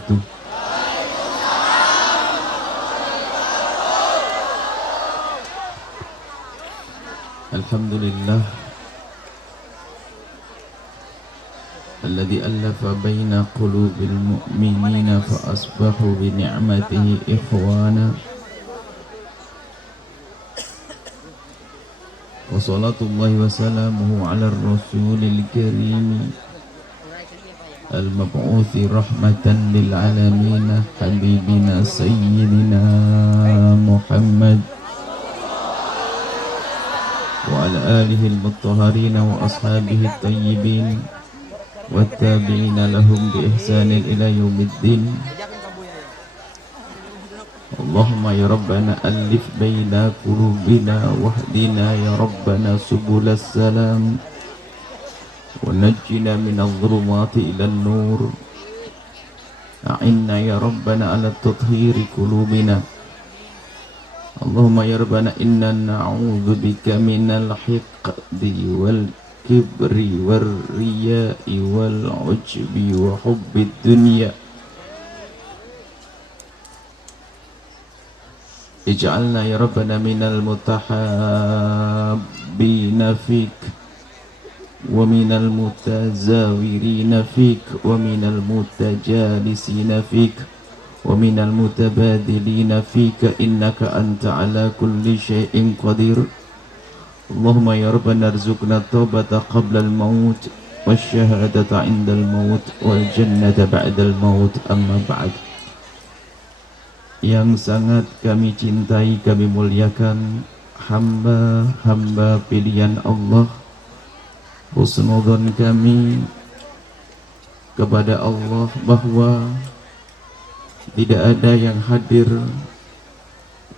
wabarakatuh. Alhamdulillah alladzi allafa baina qulubil mu'minina fa asbahu bi ni'matihi ikhwana. Wa salatullahi wa salamuhu ala rasulil karim al-mab'uthi rahmatan lil alamin habibina sayyidina Muhammad wa ala alihi al-mutahharin wa ashabihi at-tayyibin wa tabi'ina lahum bi ihsanin ila yaumiddin. Allahumma ya Rabbana alif baina qulubina wahdina ya Rabbana subulas salam wa najjina minadh dhulumati ilan nur. A'inna ya Rabbana ala tathhiri qulubina. Allahumma ya Rabbana inna na'udzu bika minal hiqdi wal kibri war riya'i wal ujbi wa hubbid dunya. Ij'alna ya Rabbana minal mutahabbina fik wa minal mutazawirina fik wa minal mutajalisina fik wa minal mutabadilina fika innaka anta ala kulli syai'in qadir. Allahumma ya Rabbana arzuqna taubata qabla al-maut wasyahadata 'inda al-maut wal jannata ba'da al-maut. Amma ba'd. Yang sangat kami cintai, kami muliakan hamba-hamba pilihan Allah, husnudzon kami kepada Allah bahwa tidak ada yang hadir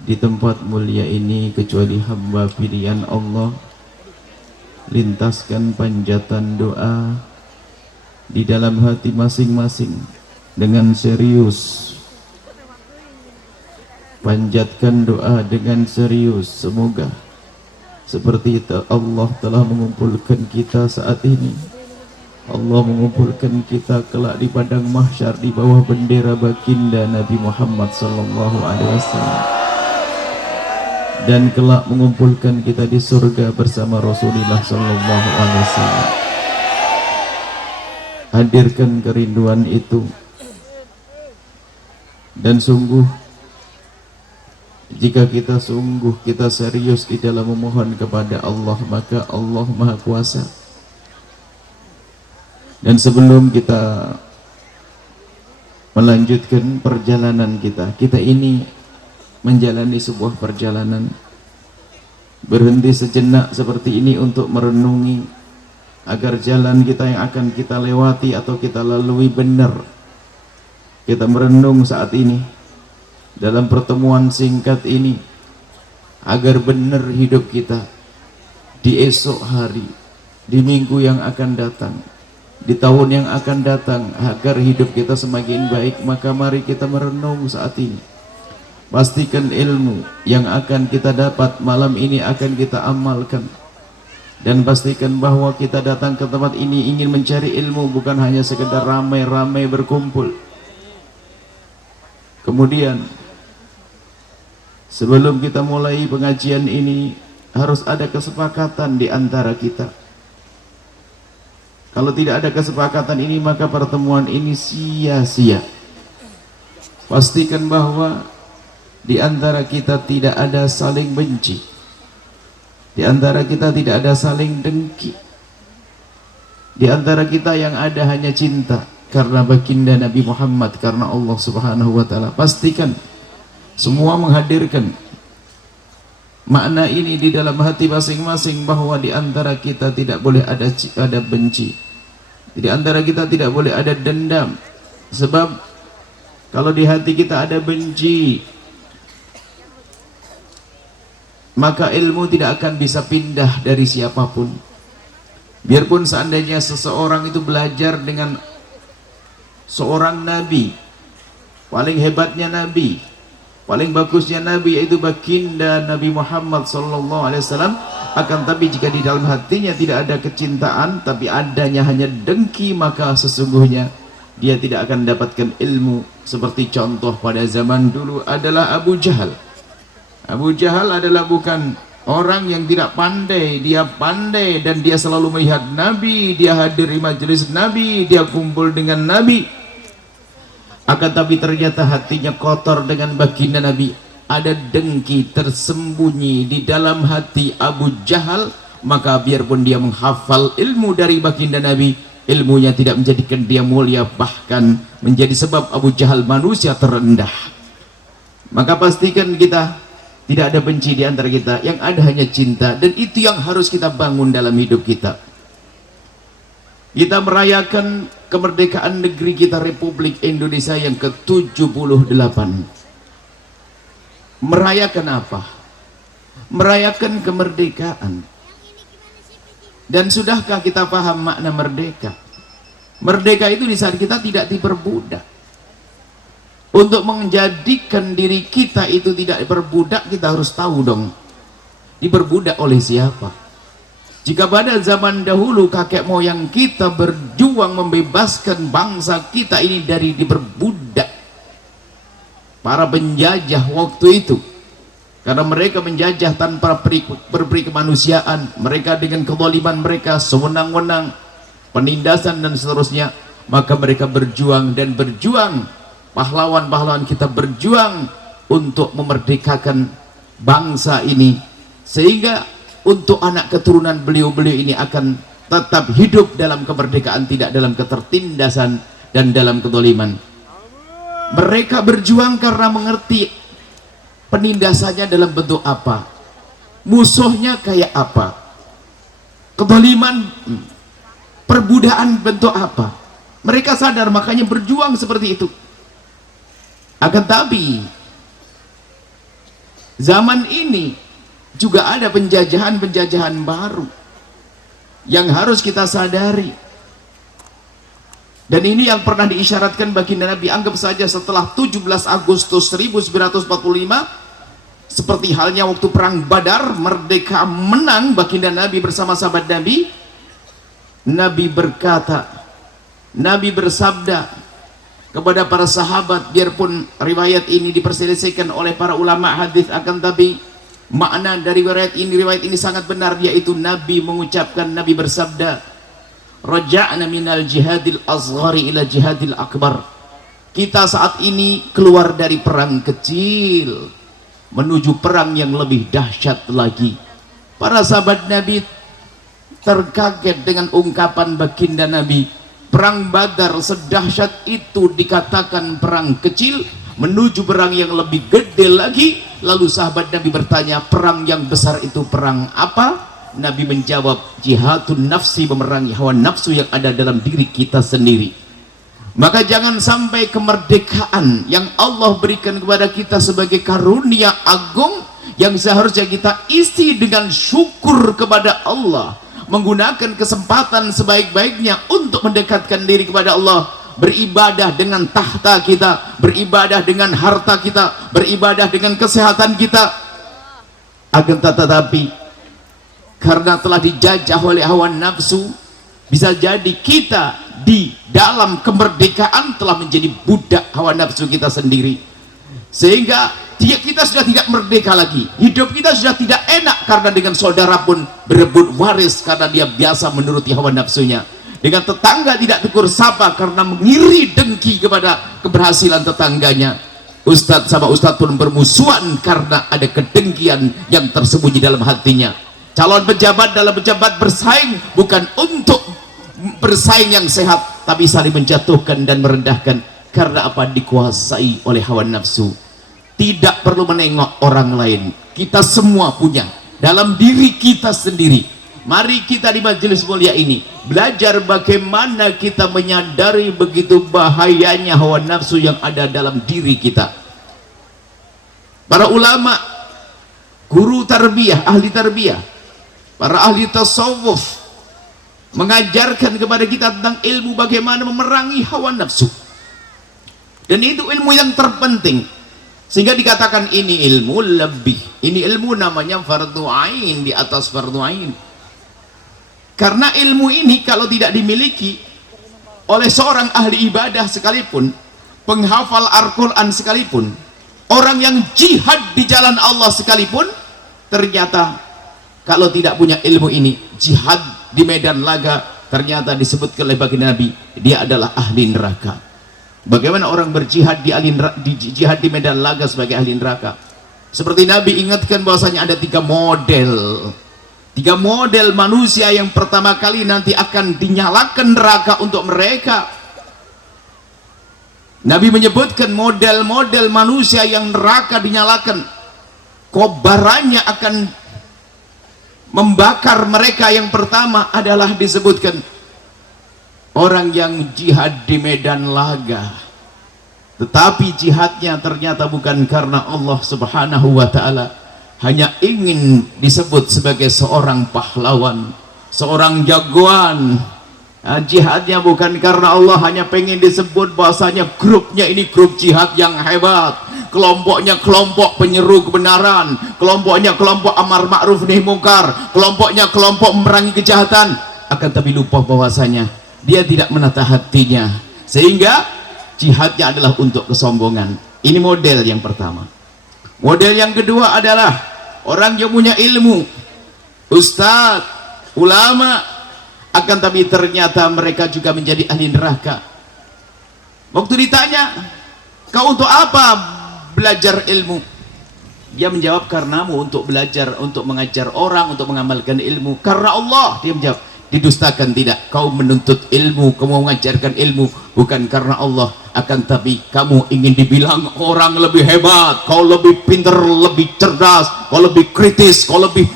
di tempat mulia ini kecuali hamba pilihan Allah. Lintaskan panjatan doa di dalam hati masing-masing dengan serius. Panjatkan doa dengan serius. Semoga seperti itu Allah telah mengumpulkan kita saat ini, Allah mengumpulkan kita kelak di padang mahsyar di bawah bendera baginda Nabi Muhammad sallallahu alaihi wasallam, dan kelak mengumpulkan kita di surga bersama Rasulullah sallallahu alaihi wasallam. Hadirkan kerinduan itu, dan sungguh jika kita serius di dalam memohon kepada Allah, maka Allah Maha Kuasa. Dan sebelum kita melanjutkan perjalanan kita ini menjalani sebuah perjalanan, berhenti sejenak seperti ini untuk merenungi agar jalan kita yang akan kita lewati atau kita lalui benar. Kita merenung saat ini dalam pertemuan singkat ini agar benar hidup kita di esok hari, di minggu yang akan datang, di tahun yang akan datang, agar hidup kita semakin baik. Maka mari kita merenung saat ini. Pastikan ilmu yang akan kita dapat malam ini akan kita amalkan, dan pastikan bahwa kita datang ke tempat ini ingin mencari ilmu, bukan hanya sekedar ramai-ramai berkumpul. Kemudian sebelum kita mulai pengajian ini harus ada kesepakatan di antara kita. Kalau tidak ada kesepakatan ini, maka pertemuan ini sia-sia. Pastikan bahwa di antara kita tidak ada saling benci, di antara kita tidak ada saling dengki, di antara kita yang ada hanya cinta karena baginda Nabi Muhammad, karena Allah Subhanahu wa taala. Pastikan semua menghadirkan makna ini di dalam hati masing-masing, bahwa di antara kita tidak boleh ada benci, di antara kita tidak boleh ada dendam. Sebab kalau di hati kita ada benci, maka ilmu tidak akan bisa pindah dari siapapun. Biarpun seandainya seseorang itu belajar dengan seorang nabi, paling hebatnya nabi, paling bagusnya nabi, yaitu baginda Nabi Muhammad sallallahu alaihi wasallam, akan tapi jika di dalam hatinya tidak ada kecintaan, tapi adanya hanya dengki, maka sesungguhnya dia tidak akan mendapatkan ilmu. Seperti contoh pada zaman dulu adalah Abu Jahal. Abu Jahal adalah bukan orang yang tidak pandai, dia pandai dan dia selalu melihat Nabi, dia hadiri majelis Nabi, dia kumpul dengan Nabi. Akan tapi ternyata hatinya kotor dengan baginda Nabi. Ada dengki tersembunyi di dalam hati Abu Jahal, maka biarpun dia menghafal ilmu dari baginda Nabi, ilmunya tidak menjadikan dia mulia, bahkan menjadi sebab Abu Jahal manusia terendah. Maka pastikan kita tidak ada benci di antara kita, yang ada hanya cinta, dan itu yang harus kita bangun dalam hidup kita. Kita merayakan kemerdekaan negeri kita, Republik Indonesia yang ke-78. Merayakan apa? Merayakan kemerdekaan. Dan sudahkah kita paham makna merdeka? Merdeka itu di saat kita tidak diperbudak. Untuk menjadikan diri kita itu tidak diperbudak, kita harus tahu dong, diperbudak oleh siapa. Jika pada zaman dahulu kakek moyang kita berjuang membebaskan bangsa kita ini dari diperbudak para penjajah waktu itu, karena mereka menjajah tanpa berperi kemanusiaan, mereka dengan kezaliman mereka, sewenang-wenang, penindasan dan seterusnya, maka mereka berjuang dan berjuang. Pahlawan-pahlawan kita berjuang untuk memerdekakan bangsa ini, sehingga untuk anak keturunan beliau-beliau ini akan tetap hidup dalam kemerdekaan, tidak dalam ketertindasan dan dalam kezaliman. Mereka berjuang karena mengerti penindasannya dalam bentuk apa, musuhnya kayak apa, kezaliman, perbudakan bentuk apa. Mereka sadar, makanya berjuang seperti itu. Akan tapi zaman ini juga ada penjajahan-penjajahan baru yang harus kita sadari. Dan ini yang pernah diisyaratkan baginda Nabi. Anggap saja setelah 17 Agustus 1945, seperti halnya waktu perang Badar, merdeka menang, baginda Nabi bersama sahabat Nabi, Nabi berkata, Nabi bersabda kepada para sahabat, biarpun riwayat ini diperselisihkan oleh para ulama hadis, akan tapi makna dari riwayat ini sangat benar, yaitu Nabi mengucapkan, Nabi bersabda, raja'na minal jihadil asghari ila jihadil akbar. Kita saat ini keluar dari perang kecil menuju perang yang lebih dahsyat lagi. Para sahabat Nabi terkaget dengan ungkapan baginda Nabi, perang Badar sedahsyat itu dikatakan perang kecil menuju perang yang lebih gede lagi. Lalu sahabat Nabi bertanya, perang yang besar itu perang apa? Nabi menjawab, jihadun nafsi, memerangi hawa nafsu yang ada dalam diri kita sendiri. Maka jangan sampai kemerdekaan yang Allah berikan kepada kita sebagai karunia agung yang seharusnya kita isi dengan syukur kepada Allah, menggunakan kesempatan sebaik-baiknya untuk mendekatkan diri kepada Allah, beribadah dengan tahta kita, beribadah dengan harta kita, beribadah dengan kesehatan kita. Akan tetapi karena telah dijajah oleh hawa nafsu, bisa jadi kita di dalam kemerdekaan telah menjadi budak hawa nafsu kita sendiri, sehingga kita sudah tidak merdeka lagi. Hidup kita sudah tidak enak karena dengan saudara pun berebut waris karena dia biasa menuruti hawa nafsunya. Dengan tetangga tidak tegur sapa karena mengiri dengki kepada keberhasilan tetangganya. Ustadz sama ustadz pun bermusuhan karena ada kedengkian yang tersembunyi dalam hatinya. Calon pejabat dalam pejabat bersaing bukan untuk bersaing yang sehat, tapi saling menjatuhkan dan merendahkan. Karena apa? Dikuasai oleh hawa nafsu. Tidak perlu menengok orang lain, kita semua punya dalam diri kita sendiri. Mari kita di majelis mulia ini belajar bagaimana kita menyadari begitu bahayanya hawa nafsu yang ada dalam diri kita. Para ulama, guru tarbiyah, ahli tarbiyah, para ahli tasawuf mengajarkan kepada kita tentang ilmu bagaimana memerangi hawa nafsu. Dan itu ilmu yang terpenting, sehingga dikatakan ini ilmu lebih, ini ilmu namanya fardu ain di atas fardu ain. Karena ilmu ini kalau tidak dimiliki oleh seorang ahli ibadah sekalipun, penghafal Al-Quran sekalipun, orang yang jihad di jalan Allah sekalipun, ternyata kalau tidak punya ilmu ini, jihad di medan laga, ternyata disebut oleh baginda Nabi, dia adalah ahli neraka. Bagaimana orang berjihad jihad di medan laga sebagai ahli neraka? Seperti Nabi ingatkan bahwasanya ada tiga model manusia yang pertama kali nanti akan dinyalakan neraka untuk mereka. Nabi menyebutkan model-model manusia yang neraka dinyalakan, kobarannya akan membakar mereka. Yang pertama adalah disebutkan orang yang jihad di medan laga, tetapi jihadnya ternyata bukan karena Allah Subhanahu wa ta'ala, hanya ingin disebut sebagai seorang pahlawan, seorang jagoan. Jihadnya bukan karena Allah, hanya pengen disebut bahasanya grupnya ini grup jihad yang hebat, kelompoknya kelompok penyeru kebenaran, kelompoknya kelompok amar ma'ruf nahi mungkar, kelompoknya kelompok memerangi kejahatan. Akan tapi lupa bahwasanya dia tidak menata hatinya, sehingga jihadnya adalah untuk kesombongan. Ini model yang pertama. Model yang kedua adalah orang yang punya ilmu, ustadz, ulama, akan tapi ternyata mereka juga menjadi ahli neraka. Waktu ditanya, kau untuk apa belajar ilmu? Dia menjawab, karenamu, untuk belajar, untuk mengajar orang, untuk mengamalkan ilmu. Karena Allah, dia menjawab. Didustakan tidak, kau menuntut ilmu, kamu mengajarkan ilmu bukan karena Allah, akan tapi kamu ingin dibilang orang lebih hebat, kau lebih pintar, lebih cerdas, kau lebih kritis, kau lebih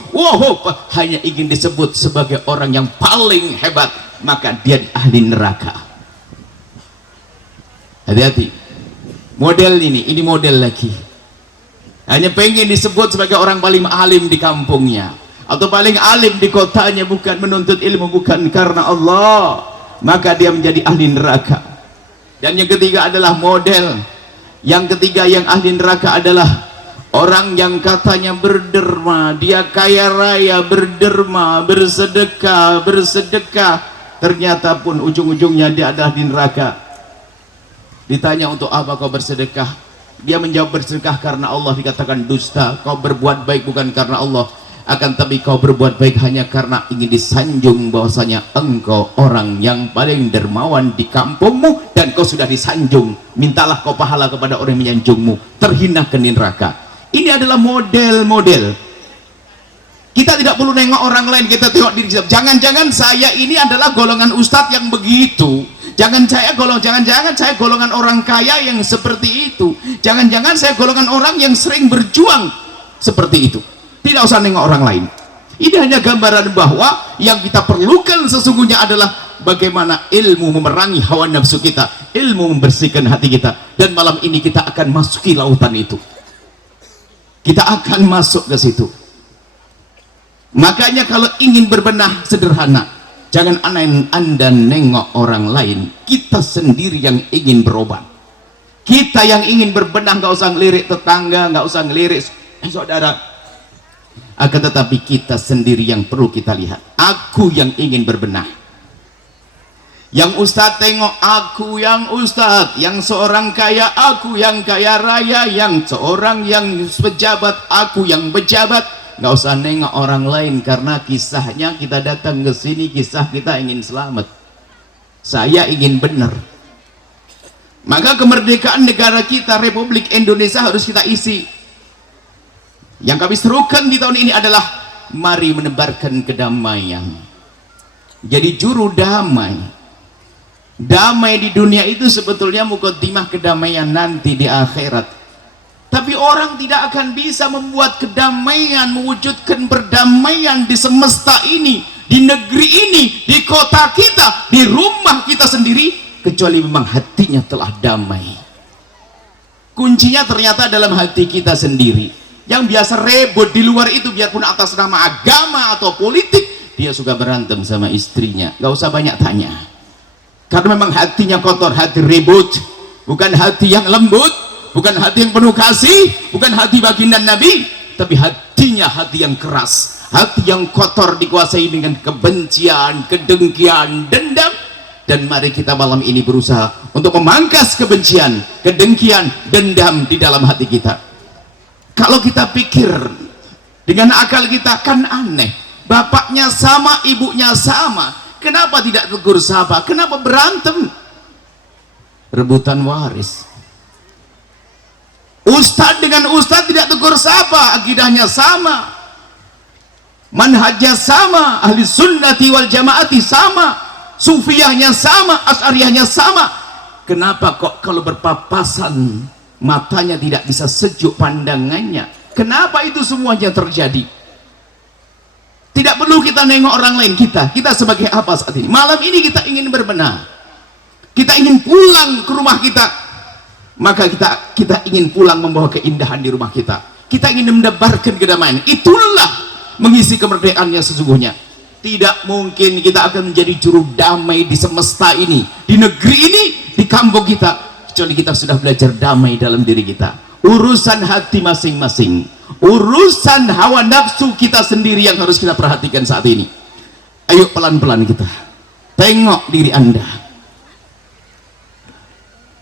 hanya ingin disebut sebagai orang yang paling hebat, maka dia ahli neraka. Hati-hati model ini model lagi, hanya pengen disebut sebagai orang paling alim di kampungnya atau paling alim di kotanya, bukan menuntut ilmu, bukan karena Allah, maka dia menjadi ahli neraka. Dan yang ketiga adalah model yang ketiga yang ahli neraka adalah orang yang katanya berderma, dia kaya raya, berderma, bersedekah, ternyata pun ujung-ujungnya dia adalah di neraka. Ditanya, untuk apa kau bersedekah? Dia menjawab, bersedekah karena Allah. Dikatakan dusta, kau berbuat baik bukan karena Allah, akan tapi kau berbuat baik hanya karena ingin disanjung bahwasanya engkau orang yang paling dermawan di kampungmu, dan kau sudah disanjung, mintalah kau pahala kepada orang yang menyanjungmu, terhina ke neraka. Ini adalah model-model. Kita tidak perlu nengok orang lain, kita tengok diri kita. Jangan-jangan saya ini adalah golongan ustadz yang begitu, jangan-jangan saya golongan orang kaya yang seperti itu, jangan-jangan saya golongan orang yang sering berjuang seperti itu. Tidak usah nengok orang lain. Ini hanya gambaran bahwa yang kita perlukan sesungguhnya adalah bagaimana ilmu memerangi hawa nafsu kita, ilmu membersihkan hati kita. Dan malam ini kita akan masuki lautan itu, kita akan masuk ke situ. Makanya kalau ingin berbenah sederhana, jangan anda nengok orang lain, kita sendiri yang ingin berobat. Kita yang ingin berbenah, nggak usah ngelirik tetangga, nggak usah ngelirik saudara, akan tetapi kita sendiri yang perlu kita lihat. Aku yang ingin berbenah. Yang ustadz tengok, aku yang ustadz. Yang seorang kaya, aku yang kaya raya. Yang seorang yang pejabat, aku yang pejabat. Nggak usah nengok orang lain, karena kisahnya kita datang ke sini, kisah kita ingin selamat. Saya ingin benar. Maka kemerdekaan negara kita, Republik Indonesia, harus kita isi. Yang kami serukan di tahun ini adalah mari menebarkan kedamaian, jadi juru damai. Damai di dunia itu sebetulnya mukaddimah kedamaian nanti di akhirat. Tapi orang tidak akan bisa membuat kedamaian, mewujudkan perdamaian di semesta ini, di negeri ini, di kota kita, di rumah kita sendiri, kecuali memang hatinya telah damai. Kuncinya ternyata dalam hati kita sendiri. Yang biasa rebut di luar itu, biarpun atas nama agama atau politik, dia suka berantem sama istrinya, gak usah banyak tanya, karena memang hatinya kotor. Hati ribut, bukan hati yang lembut, bukan hati yang penuh kasih, bukan hati baginda Nabi, tapi hatinya hati yang keras, hati yang kotor, dikuasai dengan kebencian, kedengkian, dendam. Dan mari kita malam ini berusaha untuk memangkas kebencian, kedengkian, dendam di dalam hati kita. Kalau kita pikir dengan akal kita, kan aneh, bapaknya sama, ibunya sama, kenapa tidak tegur sapa, kenapa berantem? Rebutan waris. Ustadz dengan ustadz tidak tegur sapa, akidahnya sama, manhajnya sama, ahli sunnati wal jamaati sama, sufiyahnya sama, asy'ariyahnya sama. Kenapa kok kalau berpapasan matanya tidak bisa sejuk pandangannya? Kenapa itu semuanya terjadi? Tidak perlu kita nengok orang lain, kita sebagai apa saat ini? Malam ini kita ingin berbenah, kita ingin pulang ke rumah kita, maka kita ingin pulang membawa keindahan di rumah kita. Kita ingin mendebarkan kedamaian. Itulah mengisi kemerdekaannya sesungguhnya. Tidak mungkin kita akan menjadi juru damai di semesta ini, di negeri ini, di kampung kita, kecuali kita sudah belajar damai dalam diri kita. Urusan hati masing-masing, urusan hawa nafsu kita sendiri yang harus kita perhatikan saat ini. Ayo pelan-pelan kita tengok diri Anda.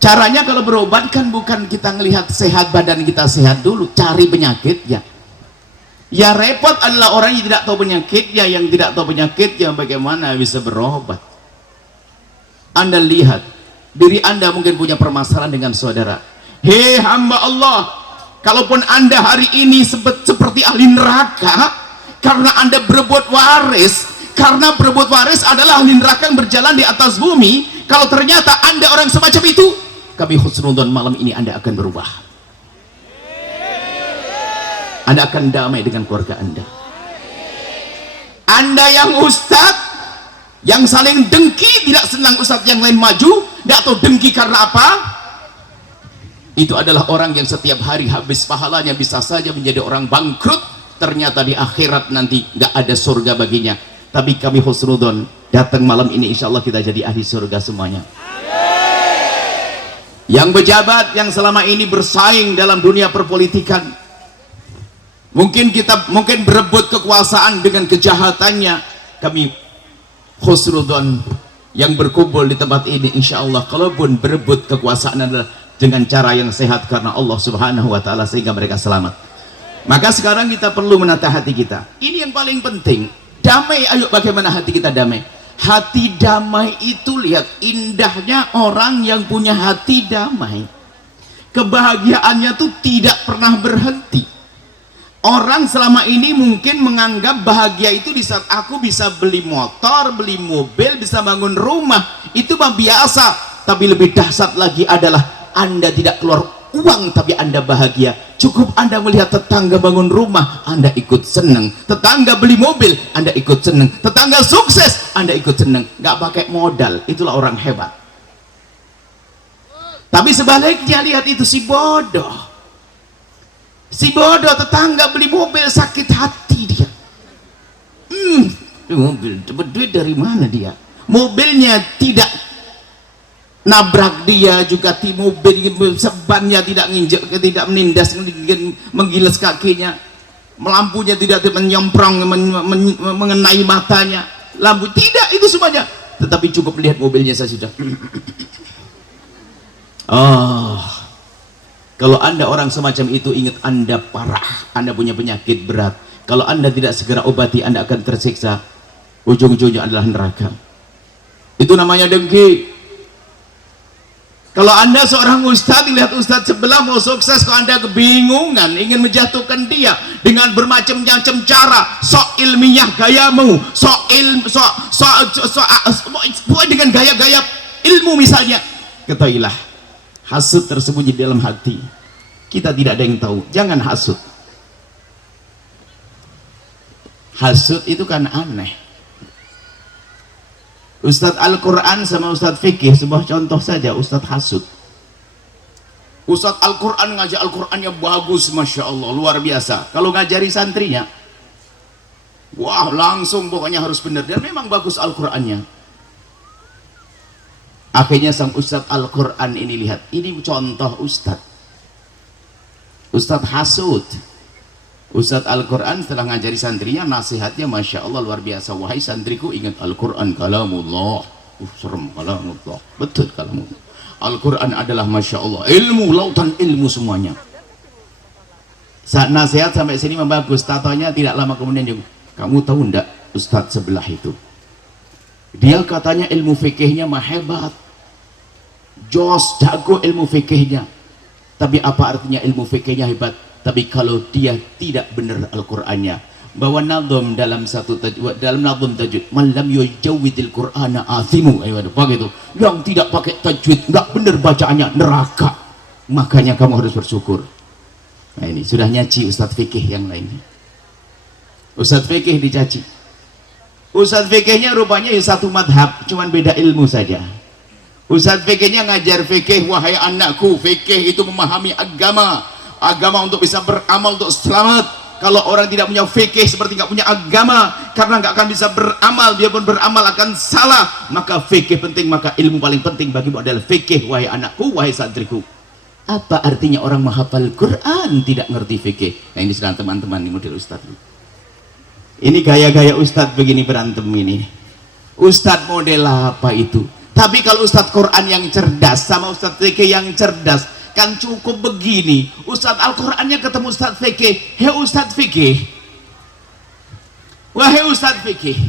Caranya kalau berobat kan bukan kita ngelihat sehat, badan kita sehat dulu, cari penyakitnya. Ya repot adalah orang yang tidak tahu penyakitnya. Yang tidak tahu penyakitnya bagaimana bisa berobat? Anda lihat diri Anda mungkin punya permasalahan dengan saudara. Hei hamba Allah, kalaupun Anda hari ini seperti ahli neraka karena Anda berebut waris, karena berebut waris adalah ahli neraka yang berjalan di atas bumi. Kalau ternyata Anda orang semacam itu, kami husnudzon malam ini Anda akan berubah. Anda akan damai dengan keluarga Anda. Anda yang ustadz, yang saling dengki, tidak senang ustadz yang lain maju, tidak tahu dengki karena apa? Itu adalah orang yang setiap hari habis pahalanya, bisa saja menjadi orang bangkrut. Ternyata di akhirat nanti nggak ada surga baginya. Tapi kami husnudzon, datang malam ini insya Allah kita jadi ahli surga semuanya. Yang pejabat yang selama ini bersaing dalam dunia perpolitikan, mungkin berebut kekuasaan dengan kejahatannya, kami husnudzon yang berkumpul di tempat ini insya Allah, kalaupun berebut kekuasaan adalah dengan cara yang sehat karena Allah subhanahu wa ta'ala, sehingga mereka selamat. Maka sekarang kita perlu menata hati kita. Ini yang paling penting, damai. Ayo bagaimana hati kita damai? Hati damai itu, lihat indahnya orang yang punya hati damai, kebahagiaannya tuh tidak pernah berhenti. Orang selama ini mungkin menganggap bahagia itu di saat aku bisa beli motor, beli mobil, bisa bangun rumah, itu mah biasa. Tapi lebih dahsyat lagi adalah Anda tidak keluar uang tapi Anda bahagia. Cukup Anda melihat tetangga bangun rumah, Anda ikut seneng. Tetangga beli mobil, Anda ikut seneng. Tetangga sukses, Anda ikut seneng. Gak pakai modal, itulah orang hebat. Tapi sebaliknya, lihat itu si bodoh. Si bodoh, tetangga beli mobil, sakit hati dia. Mobil dapat duit dari mana dia? Mobilnya tidak nabrak dia, juga mobil sebannya tidak nginjek, tidak menindas, menggilas kakinya, lampunya tidak menyemprong mengenai matanya, lampu tidak, itu semuanya. Tetapi cukup lihat mobilnya saya sudah. Kalau Anda orang semacam itu, ingat Anda parah, Anda punya penyakit berat. Kalau Anda tidak segera obati, Anda akan tersiksa. Ujung-ujungnya adalah neraka. Itu namanya dengki. Kalau Anda seorang ustadz, lihat ustadz sebelah mau sukses, kalau Anda kebingungan, ingin menjatuhkan dia dengan bermacam-macam cara, sok ilmiah gayamu, dengan gaya-gaya ilmu misalnya, ketahuilah hasud tersembunyi di dalam hati. Kita tidak ada yang tahu. Jangan hasud. Hasud itu kan aneh. Ustadz Al-Quran sama Ustadz Fikih, sebuah contoh saja. Ustadz hasud. Ustadz Al-Quran ngajar Al-Qurannya bagus, Masya Allah, luar biasa. Kalau ngajari santrinya, wah langsung pokoknya harus benar. Dan memang bagus Al-Qurannya. Akhirnya sang Ustadz Al-Quran ini, lihat, ini contoh Ustadz hasud. Ustadz Al-Quran setelah ngajari santrinya, nasihatnya Masya Allah luar biasa. Wahai santriku, ingat Al-Quran kalamullah, Serem kalamullah. Betul kalamullah. Al-Quran adalah Masya Allah, ilmu, lautan ilmu semuanya. Saat nasihat sampai sini membagus, tatonya tidak lama kemudian juga, kamu tahu ndak Ustadz sebelah itu, dia katanya ilmu fikihnya mah hebat, jos, jago ilmu fikihnya. Tapi apa artinya ilmu fikihnya hebat? Tapi kalau dia tidak benar Al-Qur'annya, bahwa nazam dalam satu dalam nazam tajwid, man lam yujawwidil Qur'ana athimu, begitu. Yang tidak pakai tajwid, enggak benar bacaannya, neraka. Makanya kamu harus bersyukur. Nah ini sudah nyaci Ustadz fikih yang lainnya. Ustadz fikih dicaci. Ustadz fikihnya rupanya satu madhab, cuman beda ilmu saja. Ustadz fikihnya ngajar fikih, wahai anakku, fikih itu memahami agama, agama untuk bisa beramal, untuk selamat. Kalau orang tidak punya fikih seperti nggak punya agama, karena nggak akan bisa beramal, biarpun beramal akan salah. Maka fikih penting, maka ilmu paling penting bagimu adalah fikih, wahai anakku, wahai santriku. Apa artinya orang menghafal Quran tidak ngerti fikih? Nah ini sedang teman-teman ini model Ustadz. Ini gaya-gaya Ustadz begini berantem ini. Ustadz model apa itu? Tapi kalau Ustadz Quran yang cerdas sama Ustadz fikih yang cerdas, kan cukup begini. Ustadz Al-Qurannya ketemu Ustadz fikih. Hei Ustadz fikih, wahai Ustadz fikih,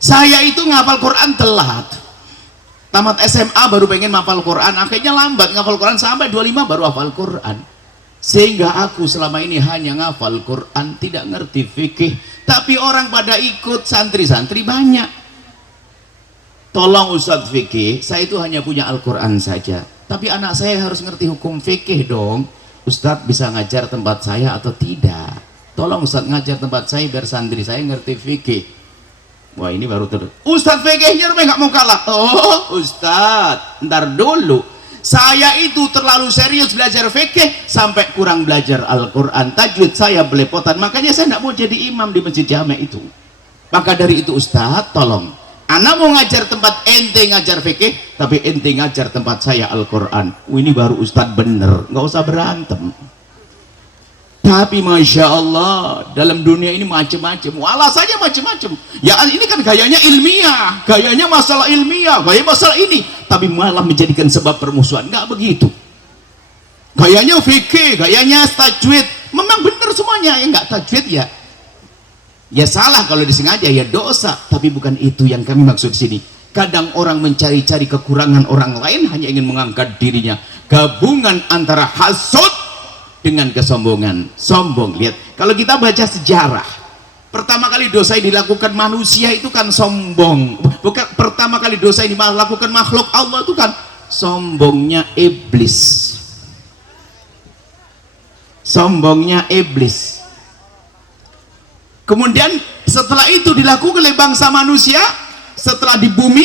saya itu ngapal Quran telat. Tamat SMA baru pengen ngapal Quran, akhirnya lambat ngapal Quran, sampai 25 baru hafal Quran. Sehingga aku selama ini hanya ngafal Quran, tidak ngerti fikih. Tapi orang pada ikut, santri-santri banyak. Tolong Ustadz fikih, saya itu hanya punya Al-Quran saja, tapi anak saya harus ngerti hukum fikih dong. Ustadz bisa ngajar tempat saya atau tidak? Tolong Ustadz ngajar tempat saya biar santri saya ngerti fikih. Wah ini baru terus Ustadz fikihnya nggak mau kalah. Oh Ustadz, ntar dulu, saya itu terlalu serius belajar fikih sampai kurang belajar Al-Quran, tajwid saya belepotan, makanya saya nggak mau jadi imam di masjid jame itu. Maka dari itu Ustadz, tolong, anak mau ngajar tempat ente ngajar fikih, tapi ente ngajar tempat saya Al-Quran. Ini baru Ustadz bener, nggak usah berantem. Tapi Masya Allah, dalam dunia ini macam-macam, alasannya macam-macam. Ya ini kan gayanya ilmiah, gayanya masalah ilmiah, gaya masalah ini, tapi malah menjadikan sebab permusuhan. Nggak begitu. Gayanya fikih, gayanya tajwid, memang benar semuanya. Ya nggak tajwid ya salah, kalau disengaja ya dosa. Tapi bukan itu yang kami maksud di sini. Kadang orang mencari-cari kekurangan orang lain hanya ingin mengangkat dirinya. Gabungan antara hasud dengan kesombongan. Sombong. Lihat, kalau kita baca sejarah, pertama kali dosa yang dilakukan manusia itu kan sombong. Bukan pertama kali dosa yang dilakukan makhluk Allah itu kan sombongnya iblis. Sombongnya iblis. Kemudian setelah itu dilakukan oleh bangsa manusia, setelah di bumi,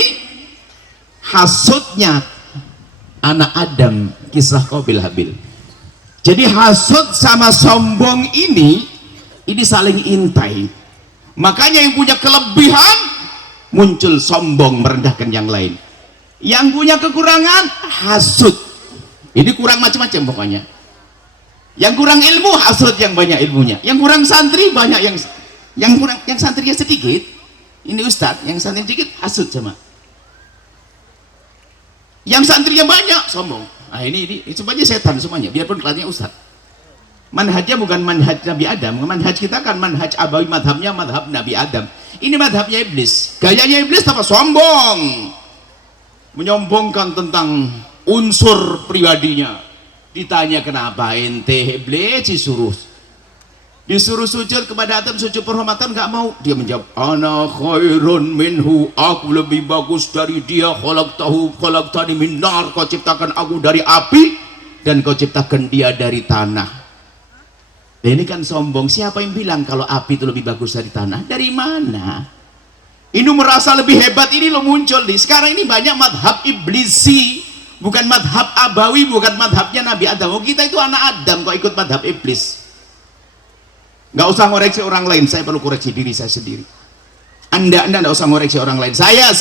hasudnya anak Adam, kisah Qabil Habil. Jadi hasud sama sombong ini saling intai. Makanya yang punya kelebihan muncul sombong, merendahkan yang lain. Yang punya kekurangan hasud. Ini kurang macam-macam pokoknya. Yang kurang ilmu hasud yang banyak ilmunya. Yang kurang santri banyak yang kurang, yang santrinya sedikit. Ini Ustadz, yang santri sedikit hasud sama. Yang santrinya banyak sombong. Nah ini semuanya setan semuanya, biarpun kelasnya Ustadz. Manhajnya bukan manhaj Nabi Adam, manhaj kita kan manhaj abawi, madhabnya madhab Nabi Adam. Ini madhabnya iblis. Gayanya iblis apa? Sombong, menyombongkan tentang unsur pribadinya. Ditanya kenapa ente iblis disuruh sujud kepada Adam, sujud penghormatan nggak mau. Dia menjawab, ana khairun minhu, aku lebih bagus dari dia. Khalaqtani min nar, kau ciptakan aku dari api dan kau ciptakan dia dari tanah. Nah, ini kan sombong. Siapa yang bilang kalau api itu lebih bagus dari tanah? Dari mana? Ini merasa lebih hebat, ini lo muncul di sekarang ini banyak madhab iblisi, bukan madhab abawi, bukan madhabnya Nabi Adam. Oh, kita itu anak Adam kok ikut madhab iblis. Nggak usah ngoreksi orang lain, saya perlu koreksi diri saya sendiri. Anda nggak usah ngoreksi orang lain. Saya.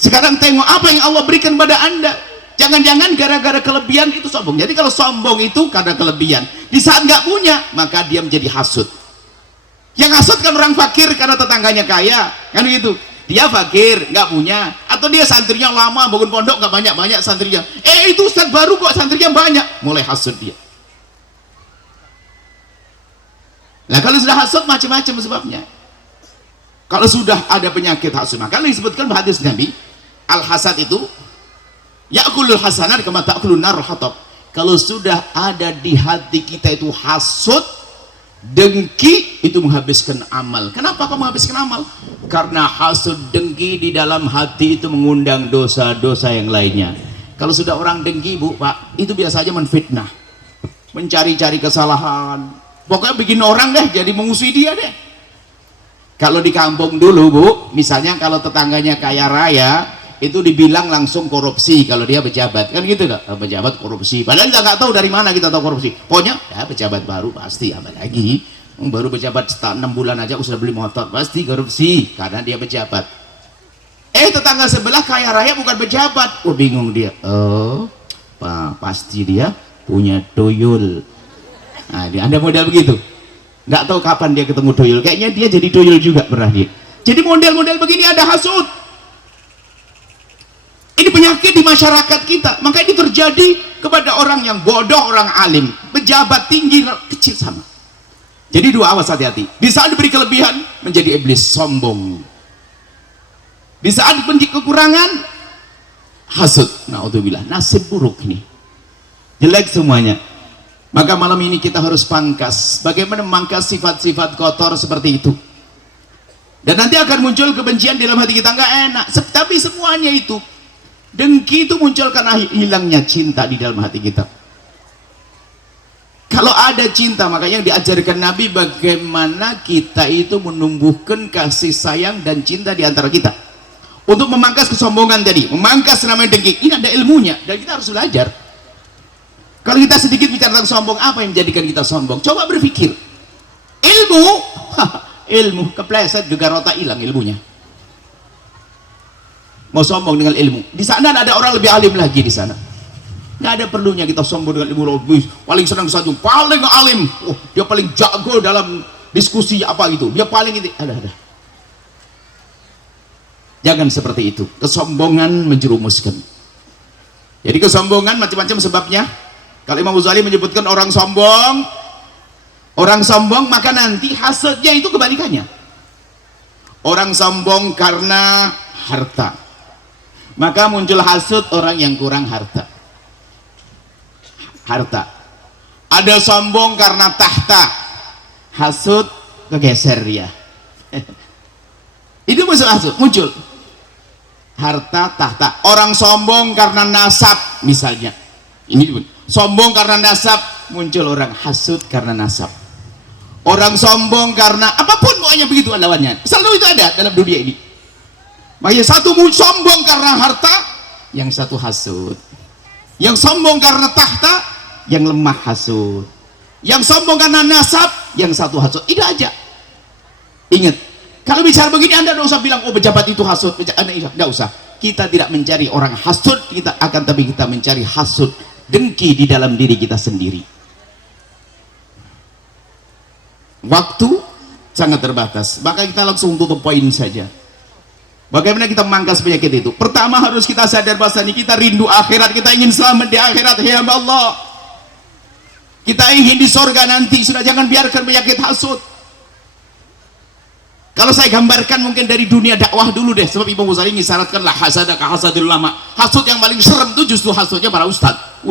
Sekarang tengok apa yang Allah berikan pada Anda. Jangan-jangan gara-gara kelebihan itu sombong. Jadi kalau sombong itu karena kelebihan, di saat nggak punya maka dia menjadi hasud. Yang hasud kan orang fakir karena tetangganya kaya, kan gitu. Dia fakir, nggak punya, atau dia santrinya lama bangun pondok nggak banyak santrinya, itu ustaz baru kok santrinya banyak, mulai hasud dia. Nah kalau sudah hasud macam-macam sebabnya. Kalau sudah ada penyakit hasud, maka disebutkan hadis Nabi, al hasad itu ya'kulul hasanat kama ta'kulun nar hatab. Kalau sudah ada di hati kita itu hasud, dengki, itu menghabiskan amal. Kenapa kok menghabiskan amal? Karena hasud, dengki di dalam hati itu mengundang dosa-dosa yang lainnya. Kalau sudah orang dengki, Bu, Pak, itu biasa aja menfitnah, mencari-cari kesalahan, pokoknya bikin orang deh jadi mengusui dia deh. Kalau di kampung dulu, Bu, misalnya kalau tetangganya kaya raya, itu dibilang langsung korupsi kalau dia pejabat, kan gitu kan? Pejabat korupsi, padahal kita nggak tahu dari mana kita tahu korupsi. Pokoknya ya pejabat baru pasti, apa lagi, baru pejabat 6 bulan aja sudah beli motor, pasti korupsi karena dia pejabat. Tetangga sebelah kaya raya bukan pejabat, bingung dia, pasti dia punya tuyul. Nah, Anda model begitu, nggak tahu kapan dia ketemu tuyul, kayaknya dia jadi tuyul juga pernah dia. Jadi model-model begini ada hasud. Ini penyakit di masyarakat kita, maka ini terjadi kepada orang yang bodoh, orang alim, pejabat tinggi, kecil sama. Jadi dua, awas, hati-hati. Di saat diberi kelebihan menjadi iblis, sombong. Di saat diberi kekurangan, hasud. Naudzubillah, nasib buruk ini, jelek semuanya. Maka malam ini kita harus pangkas. Bagaimana memangkas sifat-sifat kotor seperti itu? Dan nanti akan muncul kebencian di dalam hati kita, nggak enak. Tapi semuanya itu, dengki itu muncul karena hilangnya cinta di dalam hati kita. Kalau ada cinta, makanya yang diajarkan Nabi bagaimana kita itu menumbuhkan kasih sayang dan cinta di antara kita. Untuk memangkas kesombongan tadi, memangkas namanya dengki, ini ada ilmunya dan kita harus belajar. Kalau kita sedikit bicara tentang sombong, apa yang menjadikan kita sombong? Coba berpikir. Ilmu kepleset juga rota hilang ilmunya. Mau sombong dengan ilmu, di sana ada orang lebih alim lagi di sana. Nggak ada perlunya kita sombong dengan ilmu, paling senang saja, paling alim, dia paling jago dalam diskusi apa gitu, dia paling itu, ada. Jangan seperti itu, kesombongan menjerumuskan. Jadi kesombongan macam-macam sebabnya. Kalau Imam Ghazali menyebutkan orang sombong maka nanti hasilnya itu kebalikannya. Orang sombong karena harta, maka muncul hasud orang yang kurang harta. Ada sombong karena tahta, hasud kegeser dia. Itu muncul harta, tahta. Orang sombong karena nasab misalnya, ini sombong karena nasab, muncul orang hasud karena nasab. Orang sombong karena apapun, pokoknya begitu lawannya, selalu itu ada dalam dunia ini. Makanya satu sombong karena harta, yang satu hasud. Yang sombong karena tahta, yang lemah hasud. Yang sombong karena nasab, yang satu hasud. Itu aja. Ingat, kalau bicara begini Anda tidak usah bilang, pejabat itu hasud. Tidak usah. Kita tidak mencari orang hasud, tapi kita mencari hasud, dengki di dalam diri kita sendiri. Waktu sangat terbatas, maka kita langsung tutup poin saja. Bagaimana kita memangkas penyakit itu? Pertama harus kita sadar bahwasanya kita rindu akhirat, kita ingin selamat di akhirat, ya Allah. Kita ingin di sorga nanti, sudah jangan biarkan penyakit hasud. Kalau saya gambarkan mungkin dari dunia dakwah dulu deh, sebab Imam Ghazali mengisyaratkanlah hasada ka hasadil ulama. Hasud yang paling serem itu justru hasudnya para ustadz.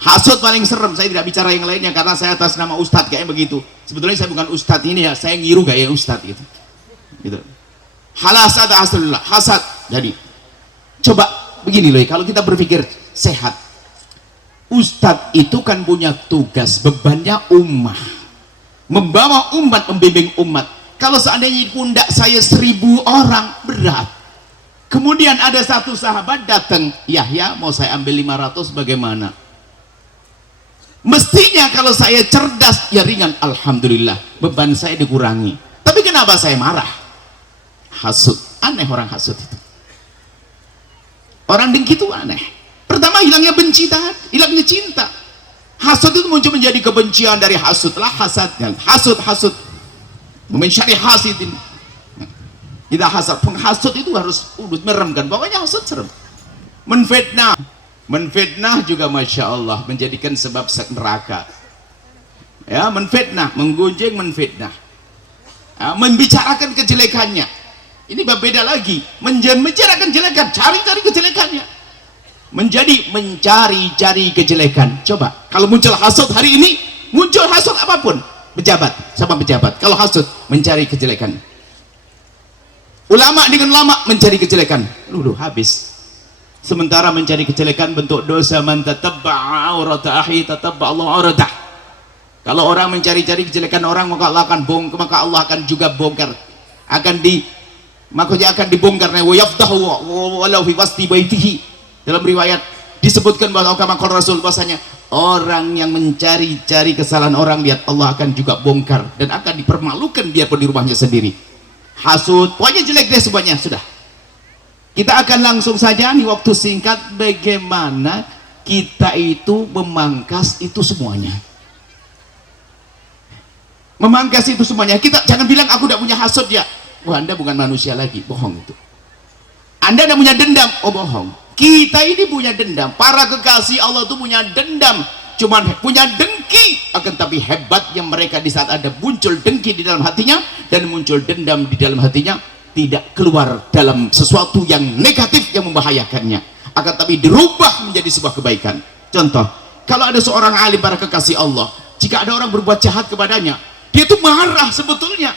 Hasud paling serem. Saya tidak bicara yang lainnya karena saya atas nama ustadz kayaknya begitu. Sebetulnya saya bukan ustadz ini ya, saya ngiru gaya ustadz gitu. Hasad asalullah, hasad. Jadi coba begini loh, kalau kita berpikir sehat, ustadz itu kan punya tugas, bebannya ummah, membawa umat, membimbing umat. Kalau seandainya pundak saya 1000 orang, berat. Kemudian ada satu sahabat datang, Yahya mau saya ambil 500, bagaimana? Mestinya kalau saya cerdas ya ringan, alhamdulillah, beban saya dikurangi. Tapi kenapa saya marah? Hasud. Aneh orang hasud itu. Orang dengki itu aneh. Pertama hilangnya benci, hilangnya cinta. Hasud itu muncul menjadi kebencian dari hasud lah, hasad. Hasud mencari hasidin. Kita hasad, penghasut itu harus udut merem kan, pokoknya hasut serem. Menfitnah juga masya Allah menjadikan sebab neraka. Ya, menfitnah, menggunjing, menfitnah, ya, membicarakan kejelekannya. Ini berbeda lagi, membicarakan kejelekan, cari-cari kejelekannya, menjadi mencari-cari kejelekan. Coba kalau muncul hasut hari ini, muncul hasut apapun, pejabat sama pejabat, kalau hasut mencari kejelekan. Ulama dengan ulama mencari kejelekan, luluh habis. Sementara mencari kejelekan bentuk dosa, man tatabba'a aurata akhi tatabba Allah auratah. Kalau orang mencari-cari kejelekan orang, maka Allah akan bongkar, maka Allah akan juga bongkar, makanya akan dibongkar. Wa yaftahu walau fi wasti baitihi. Dalam riwayat disebutkan bahwa kama qala Rasul, bahasanya orang yang mencari-cari kesalahan orang, lihat Allah akan juga bongkar dan akan dipermalukan biarpun di rumahnya sendiri. Hasud, pokoknya jelek deh semuanya. Sudah, kita akan langsung saja nih, waktu singkat, bagaimana kita itu memangkas itu semuanya, memangkas itu semuanya. Kita jangan bilang aku tidak punya hasud ya, wah Anda bukan manusia lagi, bohong itu. Anda tidak punya dendam, oh bohong. Kita ini punya dendam, para kekasih Allah itu punya dendam, cuman punya dengki. Akan tapi hebatnya mereka, di saat ada muncul dengki di dalam hatinya dan muncul dendam di dalam hatinya, tidak keluar dalam sesuatu yang negatif yang membahayakannya, akan tapi dirubah menjadi sebuah kebaikan. Contoh, kalau ada seorang alim para kekasih Allah, jika ada orang berbuat jahat kepadanya, dia itu marah sebetulnya,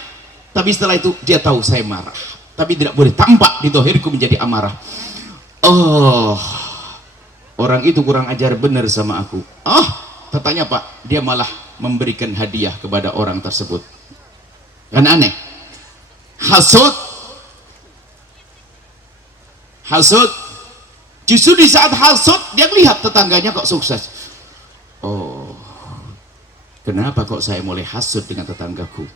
tapi setelah itu dia tahu saya marah, tapi tidak boleh tampak di dohirku menjadi amarah. Oh, orang itu kurang ajar benar sama aku. Oh, katanya Pak, dia malah memberikan hadiah kepada orang tersebut. Kan aneh. Hasud, justru di saat hasud dia lihat tetangganya kok sukses. Oh, kenapa kok saya mulai hasud dengan tetanggaku?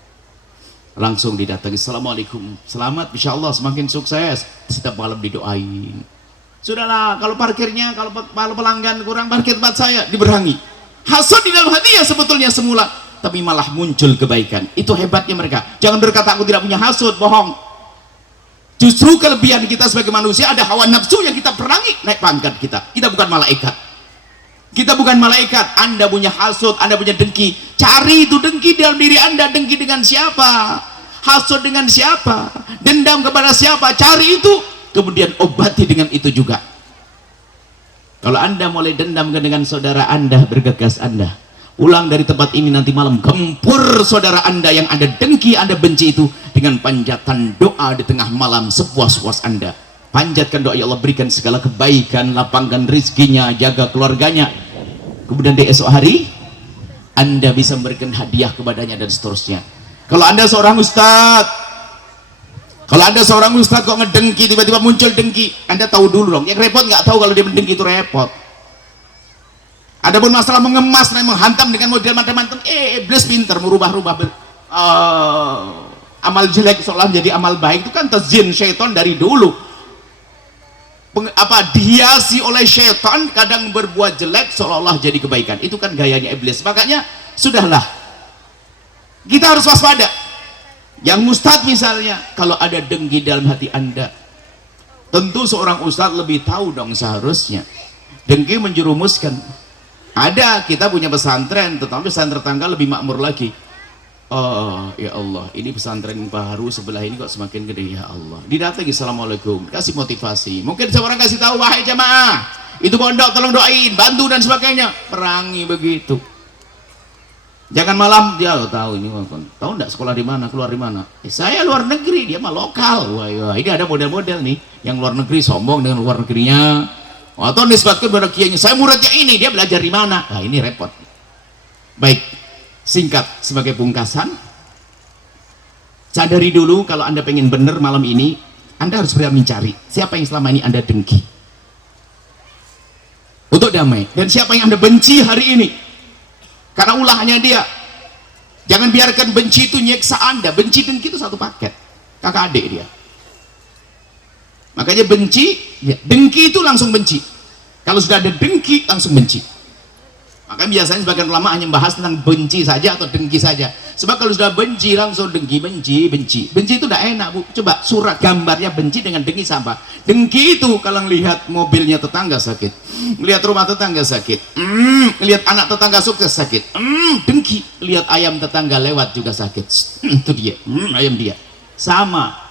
Langsung didatangi, assalamualaikum, selamat, insya Allah semakin sukses. Setiap malam didoain. Sudahlah, kalau parkirnya, kalau pelanggan kurang parkir tempat saya, diberangi. Hasud di dalam hati ya sebetulnya semula, tapi malah muncul kebaikan. Itu hebatnya mereka. Jangan berkata aku tidak punya hasud, bohong. Justru kelebihan kita sebagai manusia, ada hawa nafsu yang kita perangi, naik pangkat kita. Kita bukan malaikat. Kita bukan malaikat. Anda punya hasud, Anda punya dengki. Cari itu dengki dalam diri Anda. Dengki dengan siapa? Hasud dengan siapa? Dendam kepada siapa? Cari itu, kemudian obati dengan itu juga. Kalau Anda mulai dendam dengan saudara Anda, bergegas Anda pulang dari tempat ini nanti malam, gempur saudara Anda yang Anda dengki, Anda benci itu, dengan panjatan doa di tengah malam sepuas-puas Anda. Panjatkan doa, ya Allah berikan segala kebaikan, lapangkan rizkinya, jaga keluarganya. Kemudian di esok hari Anda bisa memberikan hadiah kepadanya dan seterusnya. Kalau Anda seorang ustadz, kok ngedengki, tiba-tiba muncul dengki, Anda tahu dulu dong. Yang repot nggak tahu kalau dia mendengki itu repot. Adapun masalah mengemas dan menghantam dengan model macam-macam, iblis pintar merubah-rubah amal jelek seolah menjadi amal baik. Itu kan tazyin syaitan dari dulu. Dihiasi oleh syaitan, kadang berbuat jelek seolah-olah jadi kebaikan. Itu kan gayanya iblis. Makanya sudahlah, kita harus waspada. Yang ustadz misalnya, kalau ada dengki dalam hati Anda, tentu seorang ustadz lebih tahu dong seharusnya. Dengki menjerumuskan. Ada, kita punya pesantren, tetapi pesantren tetangga lebih makmur lagi. Oh ya Allah, ini pesantren baru sebelah ini kok semakin gede, ya Allah. Didatangi, assalamualaikum, kasih motivasi. Mungkin seorang kasih tahu, wahai jamaah, itu pondok tolong doain, bantu dan sebagainya. Perangi begitu. Jangan malam dia tahu ini, tahu enggak sekolah di mana, keluar di mana? Saya luar negeri, dia mah lokal. Wah, ini ada model-model nih yang luar negeri sombong dengan luar negerinya. Atau nisbatkan pada kiainya, saya muridnya ini, dia belajar di mana? Nah, ini repot. Baik, singkat sebagai pungkasan, sadari dulu kalau Anda pengen benar malam ini, Anda harus berani mencari siapa yang selama ini Anda dengki untuk damai, dan siapa yang Anda benci hari ini karena ulahnya dia. Jangan biarkan benci itu nyeksa Anda. Benci dengki itu satu paket, kakak adik dia. Makanya benci, ya, dengki itu langsung benci. Kalau sudah ada dengki langsung benci. Maka biasanya sebagian ulama hanya membahas tentang benci saja atau dengki saja. Sebab kalau sudah benci langsung dengki, benci itu tidak enak, Bu. Coba surat gambarnya benci dengan dengki sama. Dengki itu kalau lihat mobilnya tetangga sakit, lihat rumah tetangga sakit, lihat anak tetangga sukses sakit, dengki. Lihat ayam tetangga lewat juga sakit, itu dia, ayam dia. Sama.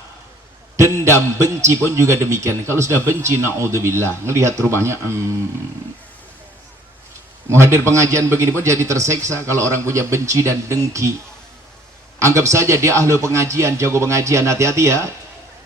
Dendam, benci pun juga demikian. Kalau sudah benci, naudzubillah, ngelihat rumahnya, mau hadir pengajian begini pun jadi terseksa kalau orang punya benci dan dengki. Anggap saja dia ahli pengajian, jago pengajian, hati-hati ya.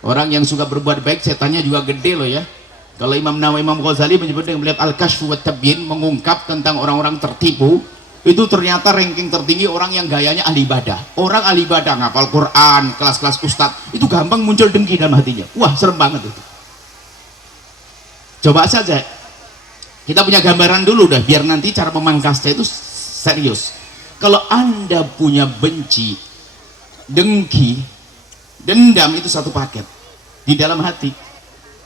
Orang yang suka berbuat baik setannya juga gede loh ya. Kalau Imam Nawawi, Imam Ghazali menyebut dengan melihat Al-Kashf wa Tabyin, mengungkap tentang orang-orang tertipu, itu ternyata ranking tertinggi orang yang gayanya ahli ibadah. Orang ahli ibadah, ngapal Quran, kelas-kelas ustadz, itu gampang muncul dengki dalam hatinya. Wah, serem banget itu. Coba saja kita punya gambaran dulu dah, biar nanti cara memangkasnya itu serius. Kalau Anda punya benci, dengki, dendam, itu satu paket di dalam hati.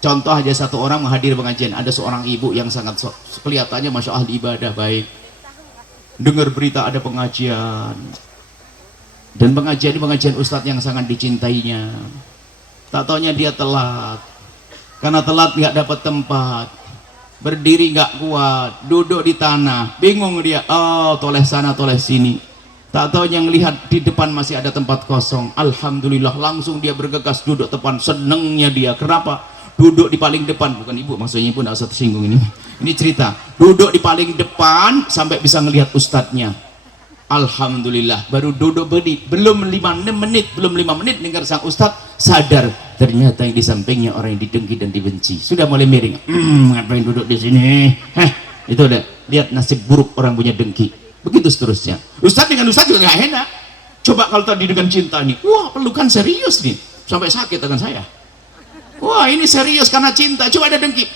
Contoh aja, satu orang menghadiri pengajian, ada seorang ibu yang sangat kelihatannya masya Allah ibadah baik, dengar berita ada pengajian, dan pengajian ini pengajian ustadz yang sangat dicintainya. Tak taunya dia telat, karena telat nggak dapat tempat, berdiri nggak kuat, duduk di tanah, bingung dia, oh toleh sana toleh sini. Tak tahu yang lihat di depan masih ada tempat kosong. Alhamdulillah, langsung dia bergegas duduk depan. Senengnya dia. Kenapa? Duduk di paling depan, bukan ibu maksudnya, pun tidak usah tersinggung ini cerita. Duduk di paling depan sampai bisa ngelihat ustadznya. Alhamdulillah, baru duduk berdiri, belum 5 menit dengar sang ustadz, sadar ternyata yang di sampingnya orang yang didengki dan dibenci. Sudah mulai miring, ngapain duduk di sini? Itu udah lihat nasib buruk orang punya dengki. Begitu seterusnya. Ustadz dengan ustadz juga gak enak. Coba kalau tadi dengan cinta nih, wah pelukan serius nih, sampai sakit tangan saya. Wah ini serius karena cinta. Coba ada dengki,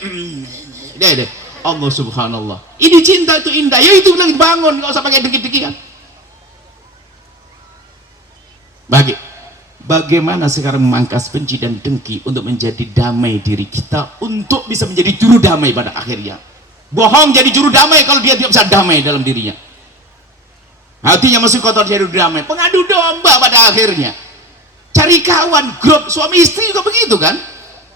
deh Allah subhanallah, ini cinta itu indah ya, itu bilang bangun, gak usah pakai dengki-dengkian. Bagaimana sekarang memangkas benci dan dengki untuk menjadi damai diri kita, untuk bisa menjadi juru damai pada akhirnya. Bohong jadi juru damai kalau dia tidak bisa damai dalam dirinya, hatinya masih kotor, jadi juru damai, pengadu domba pada akhirnya. Cari kawan, grup, suami istri juga begitu kan.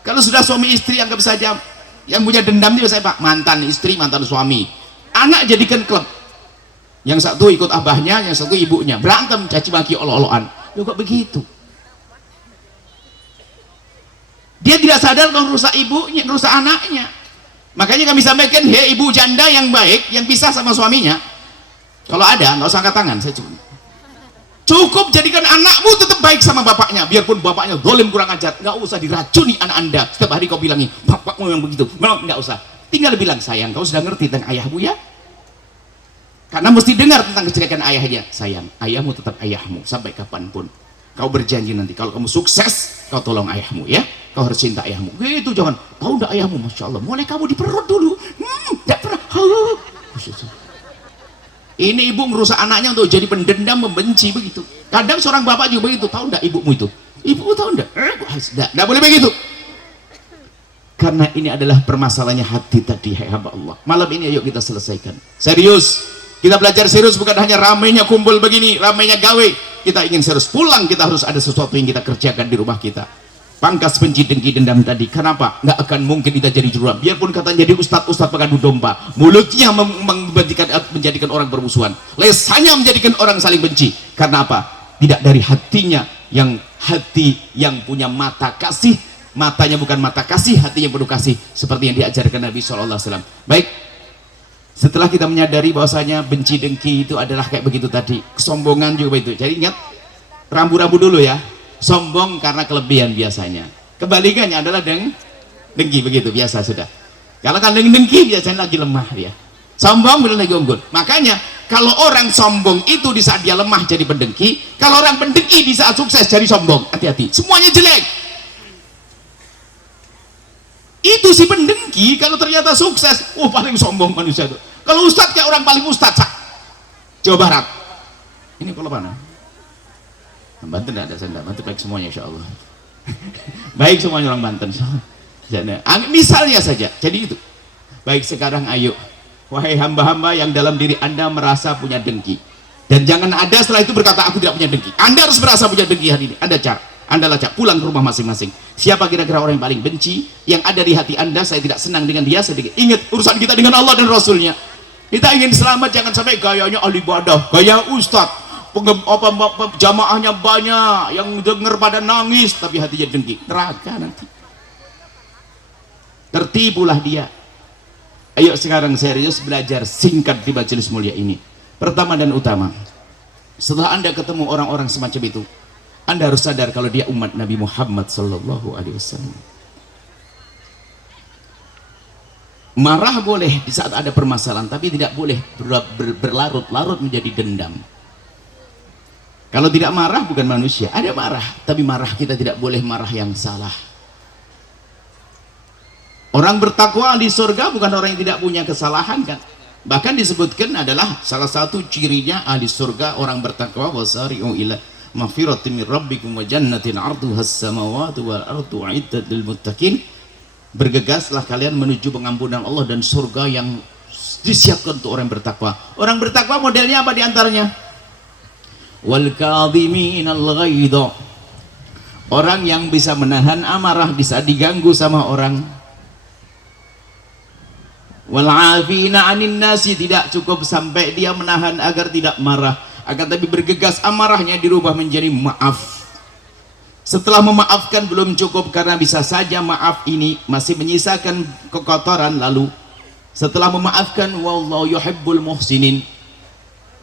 Kalau sudah suami istri, anggap saja yang punya dendam itu saya pak, mantan istri, mantan suami, anak jadikan klub, yang satu ikut abahnya, yang satu ibunya, berantem, caci maki, olo-oloan. Juga begitu. Dia tidak sadar kalau rusak ibunya, rusak anaknya. Makanya kami sampaikan, hei ibu janda yang baik, yang pisah sama suaminya, kalau ada, nggak usah angkat tangan, saya cukup jadikan anakmu tetap baik sama bapaknya, biarpun bapaknya dolim kurang ajar, nggak usah diracuni anak anda. Setiap hari kau bilangin, bapakmu yang begitu, nggak usah. Tinggal bilang, sayang, kau sudah ngerti tentang ayahmu ya? Karena mesti dengar tentang kejelekan ayahnya. Sayang, ayahmu tetap ayahmu sampai kapanpun. Kau berjanji nanti kalau kamu sukses, kau tolong ayahmu ya. Kau harus cinta ayahmu. Gitu jangan. Tahu ndak ayahmu, masya Allah. Mulai kamu diperut dulu. Tidak pernah. Ini ibu merusak anaknya untuk jadi pendendam, membenci begitu. Kadang seorang bapak juga begitu. Tahu ndak ibumu itu? Ibumu tahu ndak? Ndak boleh begitu. Karena ini adalah permasalahannya hati tadi, hai hamba Allah. Malam ini ayo kita selesaikan. Serius. Kita belajar serius, bukan hanya ramainya kumpul begini, ramainya gawe. Kita ingin serius, pulang kita harus ada sesuatu yang kita kerjakan di rumah kita. Pangkas benci, dengki, dendam tadi. Kenapa? Nggak akan mungkin kita jadi jurang. Biarpun katanya jadi ustadz pengadu domba, mulutnya menjadikan orang bermusuhan, lesannya menjadikan orang saling benci. Karena apa? Tidak dari hatinya, yang hati yang punya mata kasih, matanya bukan mata kasih, hati yang penuh kasih, seperti yang diajarkan Nabi SAW. Baik. Setelah kita menyadari bahwasanya benci dengki itu adalah kayak begitu tadi, kesombongan juga begitu. Jadi ingat, rambu-rambu dulu ya. Sombong karena kelebihan biasanya. Kebalikannya adalah dengki, begitu biasa sudah. Kalau kan dengki biasanya lagi lemah dia. Sombong benar lagi unggul. Makanya kalau orang sombong itu di saat dia lemah jadi pendengki, kalau orang pendengki di saat sukses jadi sombong. Hati-hati, semuanya jelek. Itu si pendengki kalau ternyata sukses, paling sombong manusia itu. Kalau ustadz kayak orang paling ustadz Jawa Barat. Ini kalau mana? Banten tidak ada, saya tidak. Banten baik semuanya insya Allah. Baik semuanya orang Banten. Misalnya saja, jadi itu. Baik sekarang ayo wahai hamba-hamba yang dalam diri anda merasa punya dengki. Dan jangan ada setelah itu berkata aku tidak punya dengki. Anda harus merasa punya dengki hari ini. Anda lacak, pulang ke rumah masing-masing. Siapa kira-kira orang yang paling benci yang ada di hati anda? Saya tidak senang dengan dia sedikit. Ingat urusan kita dengan Allah dan Rasulnya. Kita ingin selamat, jangan sampai gayanya ahli ibadah, gaya ustadz, jamaahnya banyak, yang dengar pada nangis tapi hatinya dengki. Neraka nanti. Tertipulah dia. Ayo sekarang serius belajar singkat di majelis mulia ini. Pertama dan utama, setelah anda ketemu orang-orang semacam itu, anda harus sadar kalau dia umat Nabi Muhammad sallallahu alaihi wasallam. Marah boleh di saat ada permasalahan, tapi tidak boleh berlarut-larut menjadi dendam. Kalau tidak marah bukan manusia. Ada marah, tapi marah kita tidak boleh marah yang salah. Orang bertakwa di surga bukan orang yang tidak punya kesalahan kan. Bahkan disebutkan adalah salah satu cirinya ahli surga orang bertakwa, wasari'u ila maghfiratin min rabbikum wa jannatin 'arduhas samawati wal ardu 'iddat lil muttaqin. Bergegaslah kalian menuju pengampunan Allah dan surga yang disiapkan untuk orang bertakwa. Orang bertakwa modelnya apa di antaranya? Wal kadhiminal ghaidha. Orang yang bisa menahan amarah, bisa diganggu sama orang. Wal'afina 'anin nasi, tidak cukup sampai dia menahan agar tidak marah, akan tapi bergegas amarahnya dirubah menjadi maaf. Setelah memaafkan belum cukup, karena bisa saja maaf ini masih menyisakan kekotoran. Lalu setelah memaafkan, wallahu yuhibbul muhsinin,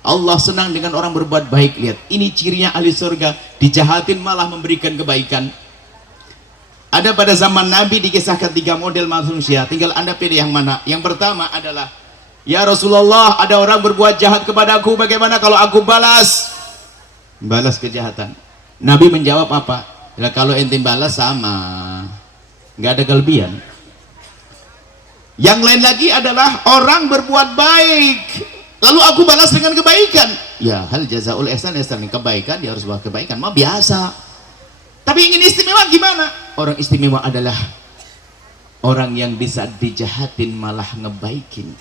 Allah senang dengan orang berbuat baik. Lihat, ini cirinya ahli surga, dijahatin malah memberikan kebaikan. Ada pada zaman Nabi dikisahkan 3 model manusia, tinggal anda pilih yang mana. Yang pertama adalah, ya Rasulullah, ada orang berbuat jahat kepadaku, bagaimana kalau aku balas kejahatan? Nabi menjawab apa? Ya, kalau ente balas sama, nggak ada kelebihan. Yang lain lagi adalah orang berbuat baik, lalu aku balas dengan kebaikan. Ya, hal jazaul ihsan ihsan, kebaikan dia harus buat kebaikan, mah biasa. Tapi ingin istimewa gimana? Orang istimewa adalah orang yang bisa dijahatin malah ngebaikin.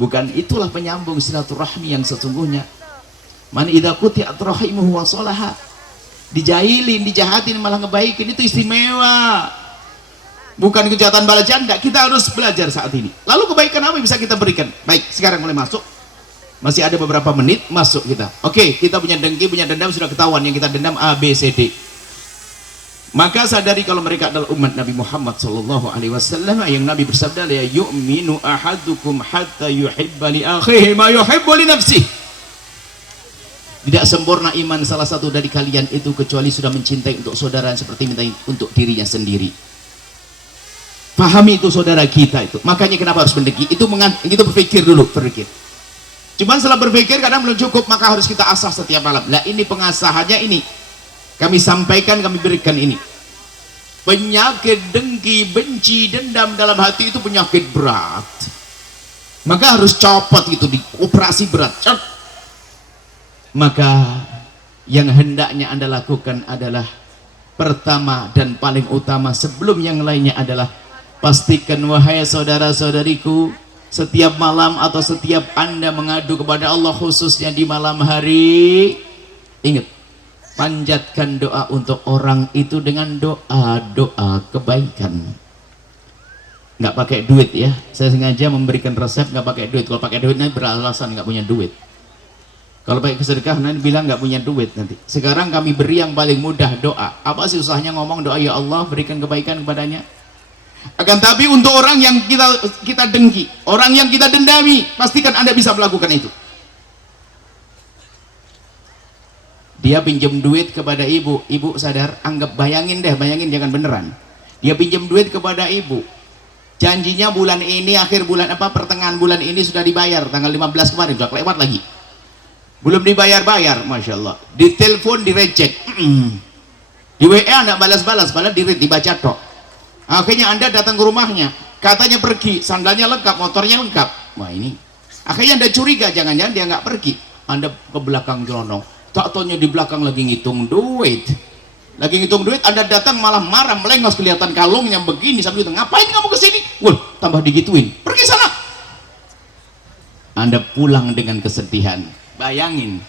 Bukan itulah penyambung silaturahmi yang sesungguhnya. Man idza quti'at rahimuhu wa salaha. Dijahilin, dijahatin malah ngebaikin, itu istimewa. Bukan kejahatan balas janda. Kita harus belajar saat ini. Lalu kebaikan apa yang bisa kita berikan? Baik, sekarang mulai masuk. Masih ada beberapa menit, masuk kita. Oke, kita punya dengki, punya dendam, sudah ketahuan yang kita dendam A, B, C, D. Maka sadari kalau mereka adalah umat Nabi Muhammad sallallahu alaihi wasallam, yang Nabi bersabda, la yu'minu ahadukum hatta yuhibba li akhihi ma yuhibbu li nafsihi. Tidak sempurna iman salah satu dari kalian itu kecuali sudah mencintai untuk saudara seperti mencintai untuk dirinya sendiri. Pahami itu saudara kita itu. Makanya kenapa harus mendengki? Itu berpikir dulu, berpikir. Cuman setelah berpikir kadang belum cukup, maka harus kita asah setiap malam. Nah, ini pengasahannya ini. Kami sampaikan, kami berikan ini. Penyakit dengki, benci, dendam dalam hati itu penyakit berat. Maka harus copot itu, di operasi berat. Maka yang hendaknya Anda lakukan adalah pertama dan paling utama sebelum yang lainnya adalah pastikan, wahai saudara-saudariku, setiap malam atau setiap Anda mengadu kepada Allah, khususnya di malam hari, ingat, panjatkan doa untuk orang itu dengan doa kebaikan. Nggak pakai duit ya, saya sengaja memberikan resep nggak pakai duit. Kalau pakai duit nanti beralasan nggak punya duit. Kalau pakai kesedekah nanti bilang nggak punya duit nanti. Sekarang kami beri yang paling mudah, doa. Apa sih usahanya ngomong doa, ya Allah berikan kebaikan kepadanya. Akan tapi untuk orang yang kita dengki, orang yang kita dendami, pastikan Anda bisa melakukan itu. Dia pinjam duit kepada ibu, ibu sadar, anggap, bayangin jangan beneran. Dia pinjam duit kepada ibu, janjinya bulan ini, akhir bulan pertengahan bulan ini sudah dibayar, tanggal 15 kemarin sudah lewat lagi, belum dibayar, masya Allah. Ditelepon direcek, di WA nggak balas-balas, padahal dibaca tok. Akhirnya Anda datang ke rumahnya, katanya pergi, sandalnya lengkap, motornya lengkap. Wah ini, akhirnya Anda curiga, jangan-jangan dia nggak pergi. Anda ke belakang celonong, tak taunya di belakang lagi ngitung duit. Anda datang malah marah, melengos, kelihatan kalungnya begini sambil itu, ngapain kamu kesini? Wah, tambah digituin, pergi sana. Anda pulang dengan kesedihan. Bayangin,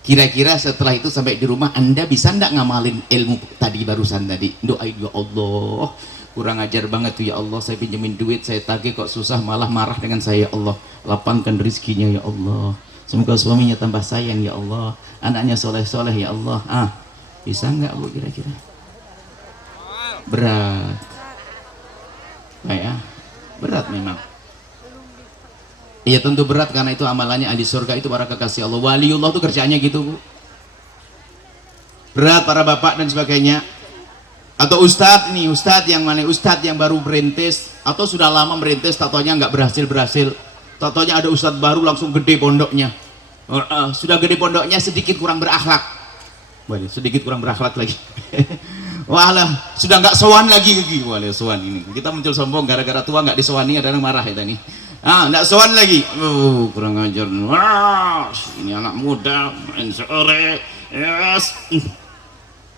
kira-kira setelah itu sampai di rumah Anda bisa ndak ngamalin ilmu tadi barusan tadi? Doain, ya Allah, kurang ajar banget tuh ya Allah, saya pinjemin duit, saya tagih kok susah, malah marah dengan saya. Ya Allah, lapangkan rezekinya ya Allah, semoga suaminya tambah sayang ya Allah, anaknya soleh-soleh ya Allah. Bisa nggak Bu kira-kira? Berat. Ya, berat memang. Iya tentu berat, karena itu amalannya ahli surga itu para kekasih Allah. Waliullah itu kerjaannya gitu Bu. Berat para bapak dan sebagainya. Atau ustadz nih, ustadz yang mana? Ustadz yang baru merintis atau sudah lama merintis, tatonya nggak berhasil. Tatonya ada ustadz baru langsung gede pondoknya. Sudah gede pondoknya, sedikit kurang berakhlak. Boleh, sedikit kurang berakhlak lagi. Walah, sudah nggak sowan lagi. Boleh sowan ini. Kita muncul sombong gara-gara tua nggak disowani, ada yang marah kita nih. Nggak sowan lagi. Kurang ajar. Wah, ini anak muda main sore. Yes.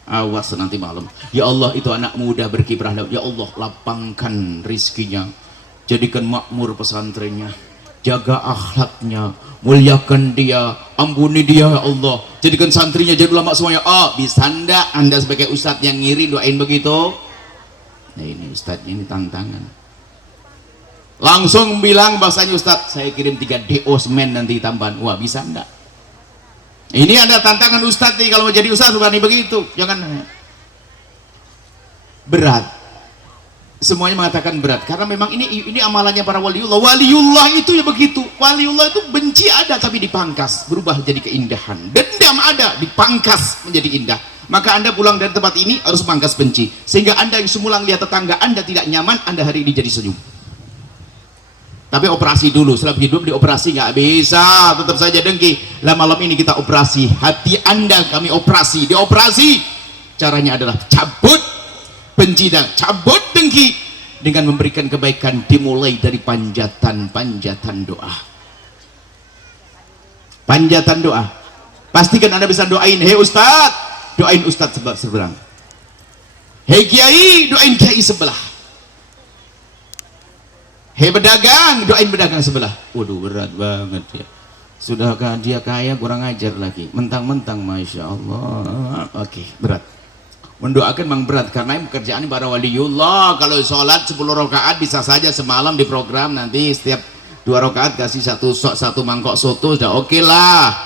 Awas nanti malam. Ya Allah, itu anak muda berkiprah. Ya Allah, lapangkan rizkinya, jadikan makmur pesantrennya, jaga akhlaknya, muliakan dia, ampuni dia ya Allah, jadikan santrinya jadi ulama semuanya. Bisa ndak Anda sebagai ustadz yang ngiri doain begitu? Nah ini ustadznya, ini tantangan. Langsung bilang bahasanya, ustadz saya kirim 3 DO semen nanti tambahan. Wah, bisa ndak? Ini ada tantangan ustadz nih, kalau mau jadi ustadz berani begitu. Jangan. Berat. Semuanya mengatakan berat karena memang ini amalannya para waliullah. Waliullah itu ya begitu. Waliullah itu benci ada tapi dipangkas, berubah jadi keindahan. Dendam ada, dipangkas menjadi indah. Maka Anda pulang dari tempat ini harus pangkas benci, sehingga Anda yang semula lihat tetangga Anda tidak nyaman, Anda hari ini jadi senyum. Tapi operasi dulu, setelah hidup dioperasi nggak bisa, tetap saja dengki. Lah malam ini kita operasi hati Anda, kami operasi, dioperasi. Caranya adalah cabut benci dan cabut dengki dengan memberikan kebaikan, dimulai dari panjatan doa. Panjatan doa. Pastikan Anda bisa doain, hei Ustadz, doain Ustadz seberang. Hei Kiai, doain Kiai sebelah. Hei pedagang, doain pedagang sebelah. Waduh, berat banget ya. Sudahkah dia kaya, kurang ajar lagi. Mentang-mentang, Masya Allah. Oke, berat. Mendoakan memang berat, karena pekerjaan para waliullah. Kalau sholat 10 rakaat bisa saja semalam di program, nanti setiap 2 rakaat kasih satu mangkok soto, sudah oke lah.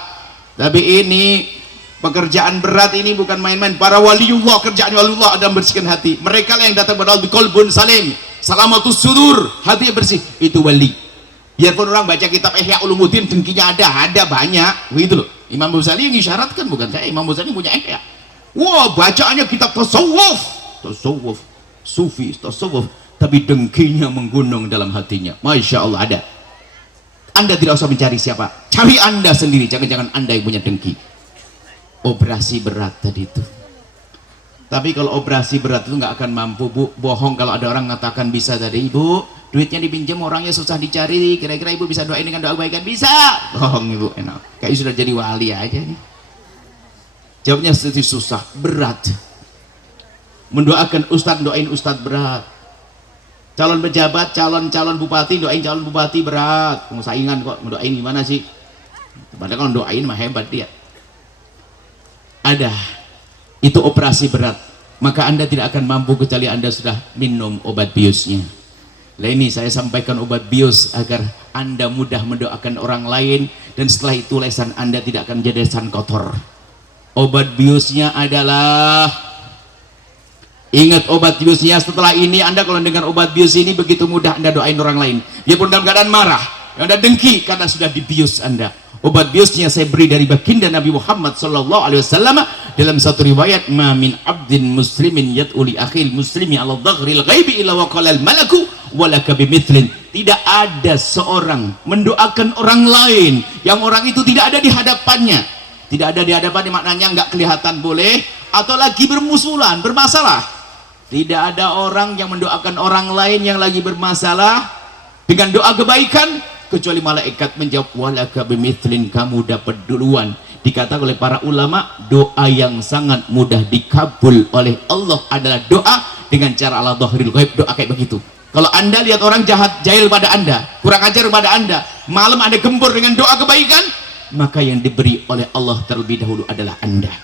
Tapi ini pekerjaan berat, ini bukan main-main. Para waliullah, kerjaan waliullah ada membersihkan hati. Mereka lah yang datang pada Allah biqalbun salim, salamatus sudur, hati bersih, itu wali. Biarpun orang baca kitab Ihya Ulumuddin dengkinya ada banyak begitu loh. Imam Ghazali yang isyaratkan, bukan saya. Imam Ghazali punya Ihya. Wah, bacaannya kitab tasawuf, sufi, tasawuf, tapi dengkinya menggunung dalam hatinya. Masya Allah ada. Anda tidak usah mencari siapa, cari Anda sendiri. Jangan-jangan Anda yang punya dengki. Operasi berat tadi itu. Tapi kalau operasi berat itu nggak akan mampu Bu. Bohong kalau ada orang mengatakan bisa tadi. Ibu, duitnya dipinjam, orangnya susah dicari, kira-kira Ibu bisa doain dengan doa kebaikan? Bisa. Bohong Ibu, enak. Kayak sudah jadi wali aja nih. Jawabnya sedikit susah, berat. Mendoakan ustadz, doain ustadz berat. Calon pejabat, calon bupati, doain calon bupati berat. Mau saingan kok, mendoain gimana sih? Padahal kalau doain mah hebat dia. Ada. Itu operasi berat. Maka Anda tidak akan mampu kecuali Anda sudah minum obat biusnya. Nah ini saya sampaikan obat bius agar Anda mudah mendoakan orang lain, dan setelah itu lesan Anda tidak akan menjadi lesan kotor. Obat biusnya adalah, ingat obat biusnya. Setelah ini Anda kalau dengan obat bius ini begitu mudah Anda doain orang lain, dia pun dalam keadaan marah, Anda dengki karena sudah dibius Anda. Obat biusnya saya beri dari baginda Nabi Muhammad SAW dalam satu riwayat, ma min abdin muslimin yad'u li akhil muslimi ala dhaghril ghaibi illa wa qala al malaku walaka bimithlin. Tidak ada seorang mendoakan orang lain yang orang itu tidak ada di hadapannya. Tidak ada di hadapan, maknanya nggak kelihatan boleh, atau lagi bermusuhan, bermasalah. Tidak ada orang yang mendoakan orang lain yang lagi bermasalah dengan doa kebaikan kecuali malaikat menjawab walaka bimithlin, kamu dapat duluan. Dikatakan oleh para ulama, doa yang sangat mudah dikabul oleh Allah adalah doa dengan cara ala dhahril ghaib, doa kayak begitu. Kalau anda lihat orang jahat, jahil pada anda, kurang ajar pada anda, malam anda gembur dengan doa kebaikan, maka yang diberi oleh Allah terlebih dahulu adalah anda.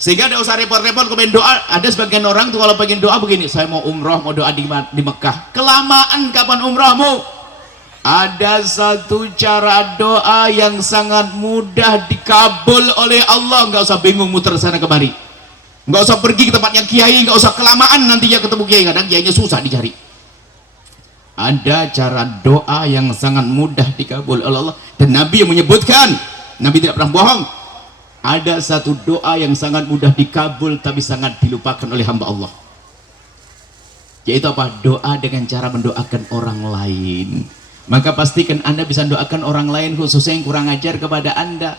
Sehingga tidak usah repot-repot komen doa. Ada sebagian orang tuh kalau pengen doa begini, saya mau umroh, mau doa di Mekah. Kelamaan kapan umrohmu? Ada satu cara doa yang sangat mudah dikabul oleh Allah. Nggak usah bingung muter sana kemari, nggak usah pergi ke tempatnya kiai, nggak usah kelamaan nantinya ketemu kiai, kadang kiainya susah dicari. Ada cara doa yang sangat mudah dikabul oleh Allah, dan Nabi yang menyebutkan, Nabi tidak pernah bohong. Ada satu doa yang sangat mudah dikabul tapi sangat dilupakan oleh hamba Allah, yaitu apa? Doa dengan cara mendoakan orang lain. Maka pastikan anda bisa mendoakan orang lain, khususnya yang kurang ajar kepada anda.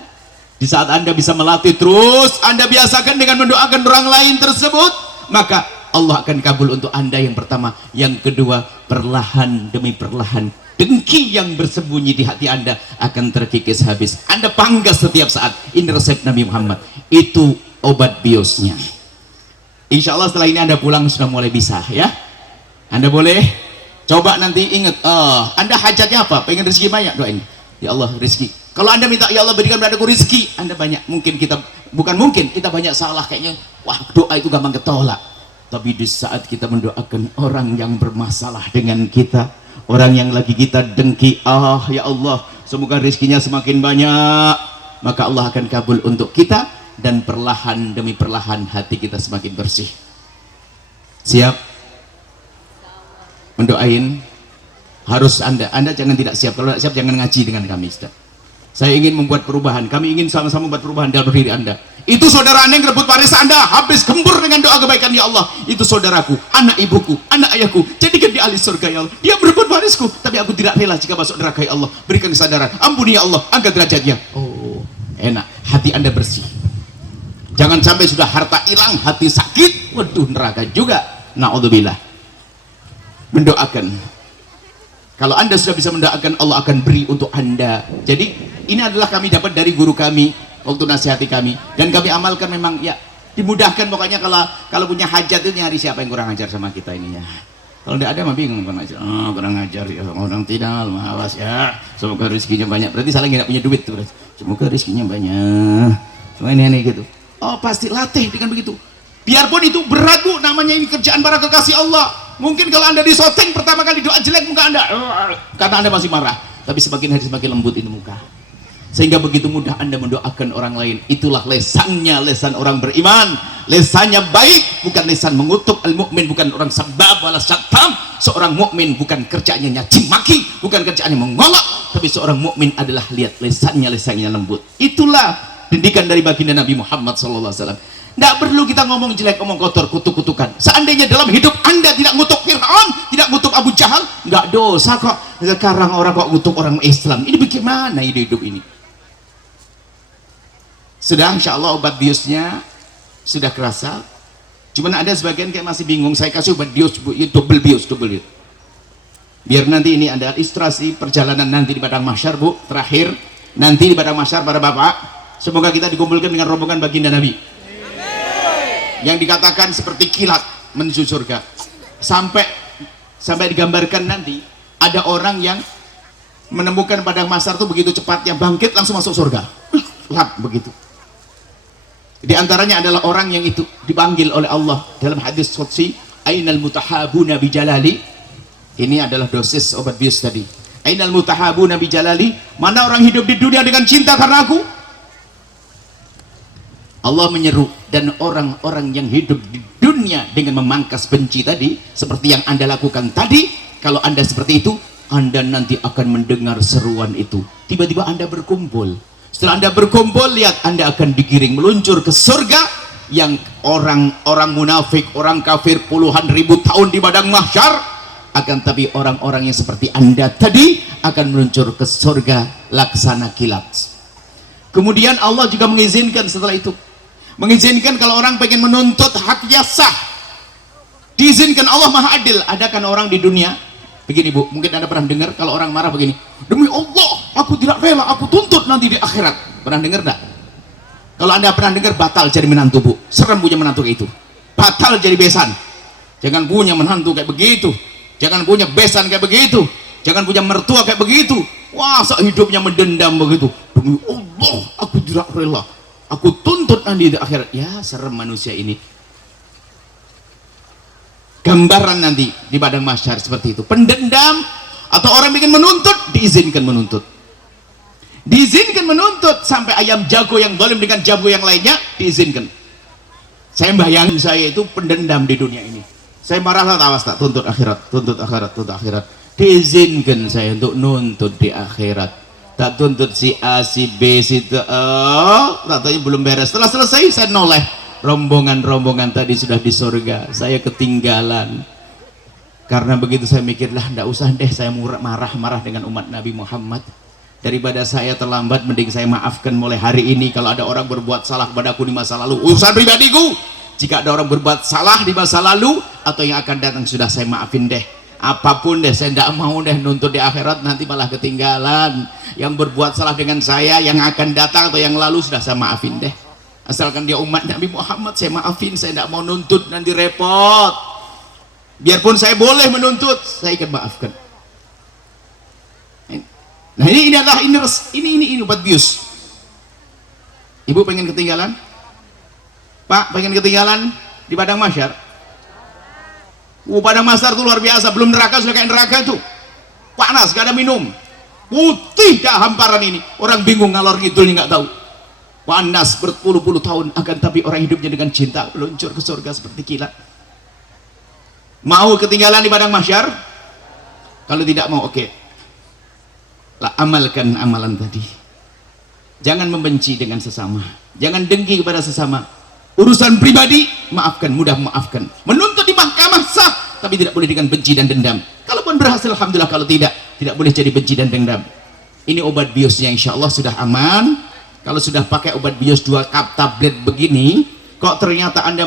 Di saat anda bisa melatih terus, anda biasakan dengan mendoakan orang lain tersebut, maka Allah akan kabul untuk anda yang pertama. Yang kedua, perlahan demi perlahan dengki yang bersembunyi di hati anda akan terkikis habis. Anda panggas setiap saat. Ini resep Nabi Muhammad, itu obat biosnya. Insya Allah setelah ini anda pulang sudah mulai bisa ya. Anda boleh coba nanti ingat, anda hajatnya apa? Pengen rezeki banyak, doain ya Allah rezeki. Kalau anda minta ya Allah berikan padaku rezeki, anda banyak, kita banyak salah kayaknya. Wah, doa itu gampang ketolak. Tapi di saat kita mendoakan orang yang bermasalah dengan kita, orang yang lagi kita dengki, ya Allah semoga rezekinya semakin banyak, maka Allah akan kabul untuk kita, dan perlahan demi perlahan hati kita semakin bersih. Siap mendoain? Harus anda jangan tidak siap. Kalau tidak siap jangan ngaji dengan kami, Ustaz. Saya ingin membuat perubahan, kami ingin sama-sama membuat perubahan dalam diri anda. Itu saudara anda yang rebut waris anda, habis gembur dengan doa kebaikan, ya Allah itu saudaraku, anak ibuku, anak ayahku, jadikan dia ahli surga ya Allah. Dia berebut warisku, tapi aku tidak rela jika masuk neraka ya Allah. Berikan kesadaran, ampuni ya Allah, angkat derajatnya. Oh, enak, hati anda bersih. Jangan sampai sudah harta hilang, hati sakit, waduh neraka juga. Na'udzubillah. Mendoakan, kalau anda sudah bisa mendoakan, Allah akan beri untuk anda. Jadi ini adalah kami dapat dari guru kami waktu nasihati kami, dan kami amalkan. Memang ya dimudahkan pokoknya. Kalau punya hajat itu nyari siapa yang kurang ajar sama kita ini ya. Kalau tidak ada mah bingung, kurang ajar ya orang, tidak awas ya, semoga rezekinya banyak. Berarti salah, nggak punya duit tuh. Semoga rezekinya banyak, cuma ini gitu. Oh pasti latih dengan begitu. Biarpun itu berat bu, namanya ini kerjaan para kekasih Allah. Mungkin kalau anda disoteng pertama kali doa jelek muka anda, karena anda masih marah. Tapi semakin hari semakin lembut itu muka, sehingga begitu mudah anda mendoakan orang lain. Itulah lesannya, lesan orang beriman. Lesannya baik, bukan lesan mengutuk. Al-mu'min bukan orang sabab wala syatam. Seorang mukmin bukan kerjaannya nyaci maki, bukan kerjaannya mengolok, tapi seorang mukmin adalah lihat lesannya lembut. Itulah didikan dari baginda Nabi Muhammad SAW. Tidak perlu kita ngomong jelek, ngomong kotor, kutuk-kutukan. Seandainya dalam hidup anda tidak ngutuk Fir'aun, tidak ngutuk Abu Jahal, nggak dosa kok. Sekarang orang kok ngutuk orang Islam. Ini bagaimana hidup ini? Sudah, insya Allah obat biusnya sudah kerasa. Cuman ada sebagian kayak masih bingung. Saya kasih obat bius, double bius. Biar nanti ini ada ilustrasi perjalanan nanti di padang mahsyar, bu. Terakhir nanti di padang mahsyar para bapak, semoga kita dikumpulkan dengan rombongan baginda Nabi yang dikatakan seperti kilat menuju surga. Sampai digambarkan nanti ada orang yang menemukan padang mahsyar itu begitu cepatnya, bangkit langsung masuk surga. Lap begitu. Di antaranya adalah orang yang itu dipanggil oleh Allah dalam hadis qudsi, ainal mutahabuna bi jalali. Ini adalah dosis obat bius tadi. Ainal mutahabuna bi jalali, mana orang hidup di dunia dengan cinta karena aku? Allah menyeru, dan orang-orang yang hidup di dunia dengan memangkas benci tadi, seperti yang anda lakukan tadi. Kalau anda seperti itu, anda nanti akan mendengar seruan itu. Tiba-tiba anda berkumpul. Setelah anda berkumpul, lihat anda akan digiring meluncur ke surga. Yang orang-orang munafik, orang kafir puluhan ribu tahun di padang mahsyar, akan tapi orang-orang yang seperti anda tadi akan meluncur ke surga laksana kilat. Kemudian Allah juga mengizinkan setelah itu, mengizinkan kalau orang pengen menuntut haknya sah, diizinkan. Allah maha adil. Ada kan orang di dunia begini bu, mungkin anda pernah dengar kalau orang marah begini, demi Allah aku tidak rela, aku tuntut nanti di akhirat. Pernah dengar enggak? Kalau anda pernah dengar, batal jadi menantu bu. Serem punya menantu kayak itu, batal jadi besan. Jangan punya menantu kayak begitu. jangan punya besan kayak begitu, jangan punya mertua kayak begitu. Wah, hidupnya mendendam begitu. Demi Allah, aku tidak rela, aku tuntut nanti di akhirat. Ya, serem manusia ini. Gambaran nanti di padang mahsyar seperti itu. Pendendam atau orang ingin menuntut, diizinkan menuntut. Diizinkan menuntut sampai ayam jago yang zalim dengan jago yang lainnya diizinkan. Saya bayangin saya itu pendendam di dunia ini. Saya marah lah, awas tak, tuntut akhirat, tuntut akhirat, tuntut akhirat. Diizinkan saya untuk nuntut di akhirat. Tak tuntut si A, si B, si T, katanya belum beres. Setelah selesai saya noleh. Rombongan-rombongan tadi sudah di surga, saya ketinggalan. Karena begitu saya mikir, lah ndak usah deh saya marah-marah dengan umat Nabi Muhammad. Daripada saya terlambat, mending saya maafkan mulai hari ini. Kalau ada orang berbuat salah padaku di masa lalu, urusan pribadiku. Jika ada orang berbuat salah di masa lalu atau yang akan datang, sudah saya maafin deh. Apapun deh, saya tidak mau deh nuntut di akhirat, nanti malah ketinggalan. Yang berbuat salah dengan saya, yang akan datang atau yang lalu, sudah saya maafin deh. Asalkan dia umat Nabi Muhammad, saya maafin. Saya tidak mau nuntut, nanti repot. Biarpun saya boleh menuntut, saya akan maafkan. Nah ini adalah ini obat bius. Ibu pengen ketinggalan? Pak pengen ketinggalan di padang mahsyar? Padang mahsyar itu luar biasa. Belum neraka sudah kayak neraka itu. Panas, gak ada minum. Putih dah hamparan ini. Orang bingung ngalor ngidulnya nggak tahu. Panas berpuluh-puluh tahun, akan tapi orang hidupnya dengan cinta meluncur ke surga seperti kilat. Mau ketinggalan di padang mahsyar? Kalau tidak mau, oke. Lah, amalkan amalan tadi. Jangan membenci dengan sesama, jangan dengki kepada sesama. Urusan pribadi, maafkan, mudah maafkan. Menuntut di mahkamah sah, tapi tidak boleh dengan benci dan dendam. Kalaupun berhasil, alhamdulillah. Kalau tidak boleh jadi benci dan dendam. Ini obat biusnya, insya Allah sudah aman. Kalau sudah pakai obat bius 2 cup tablet begini, kok ternyata Anda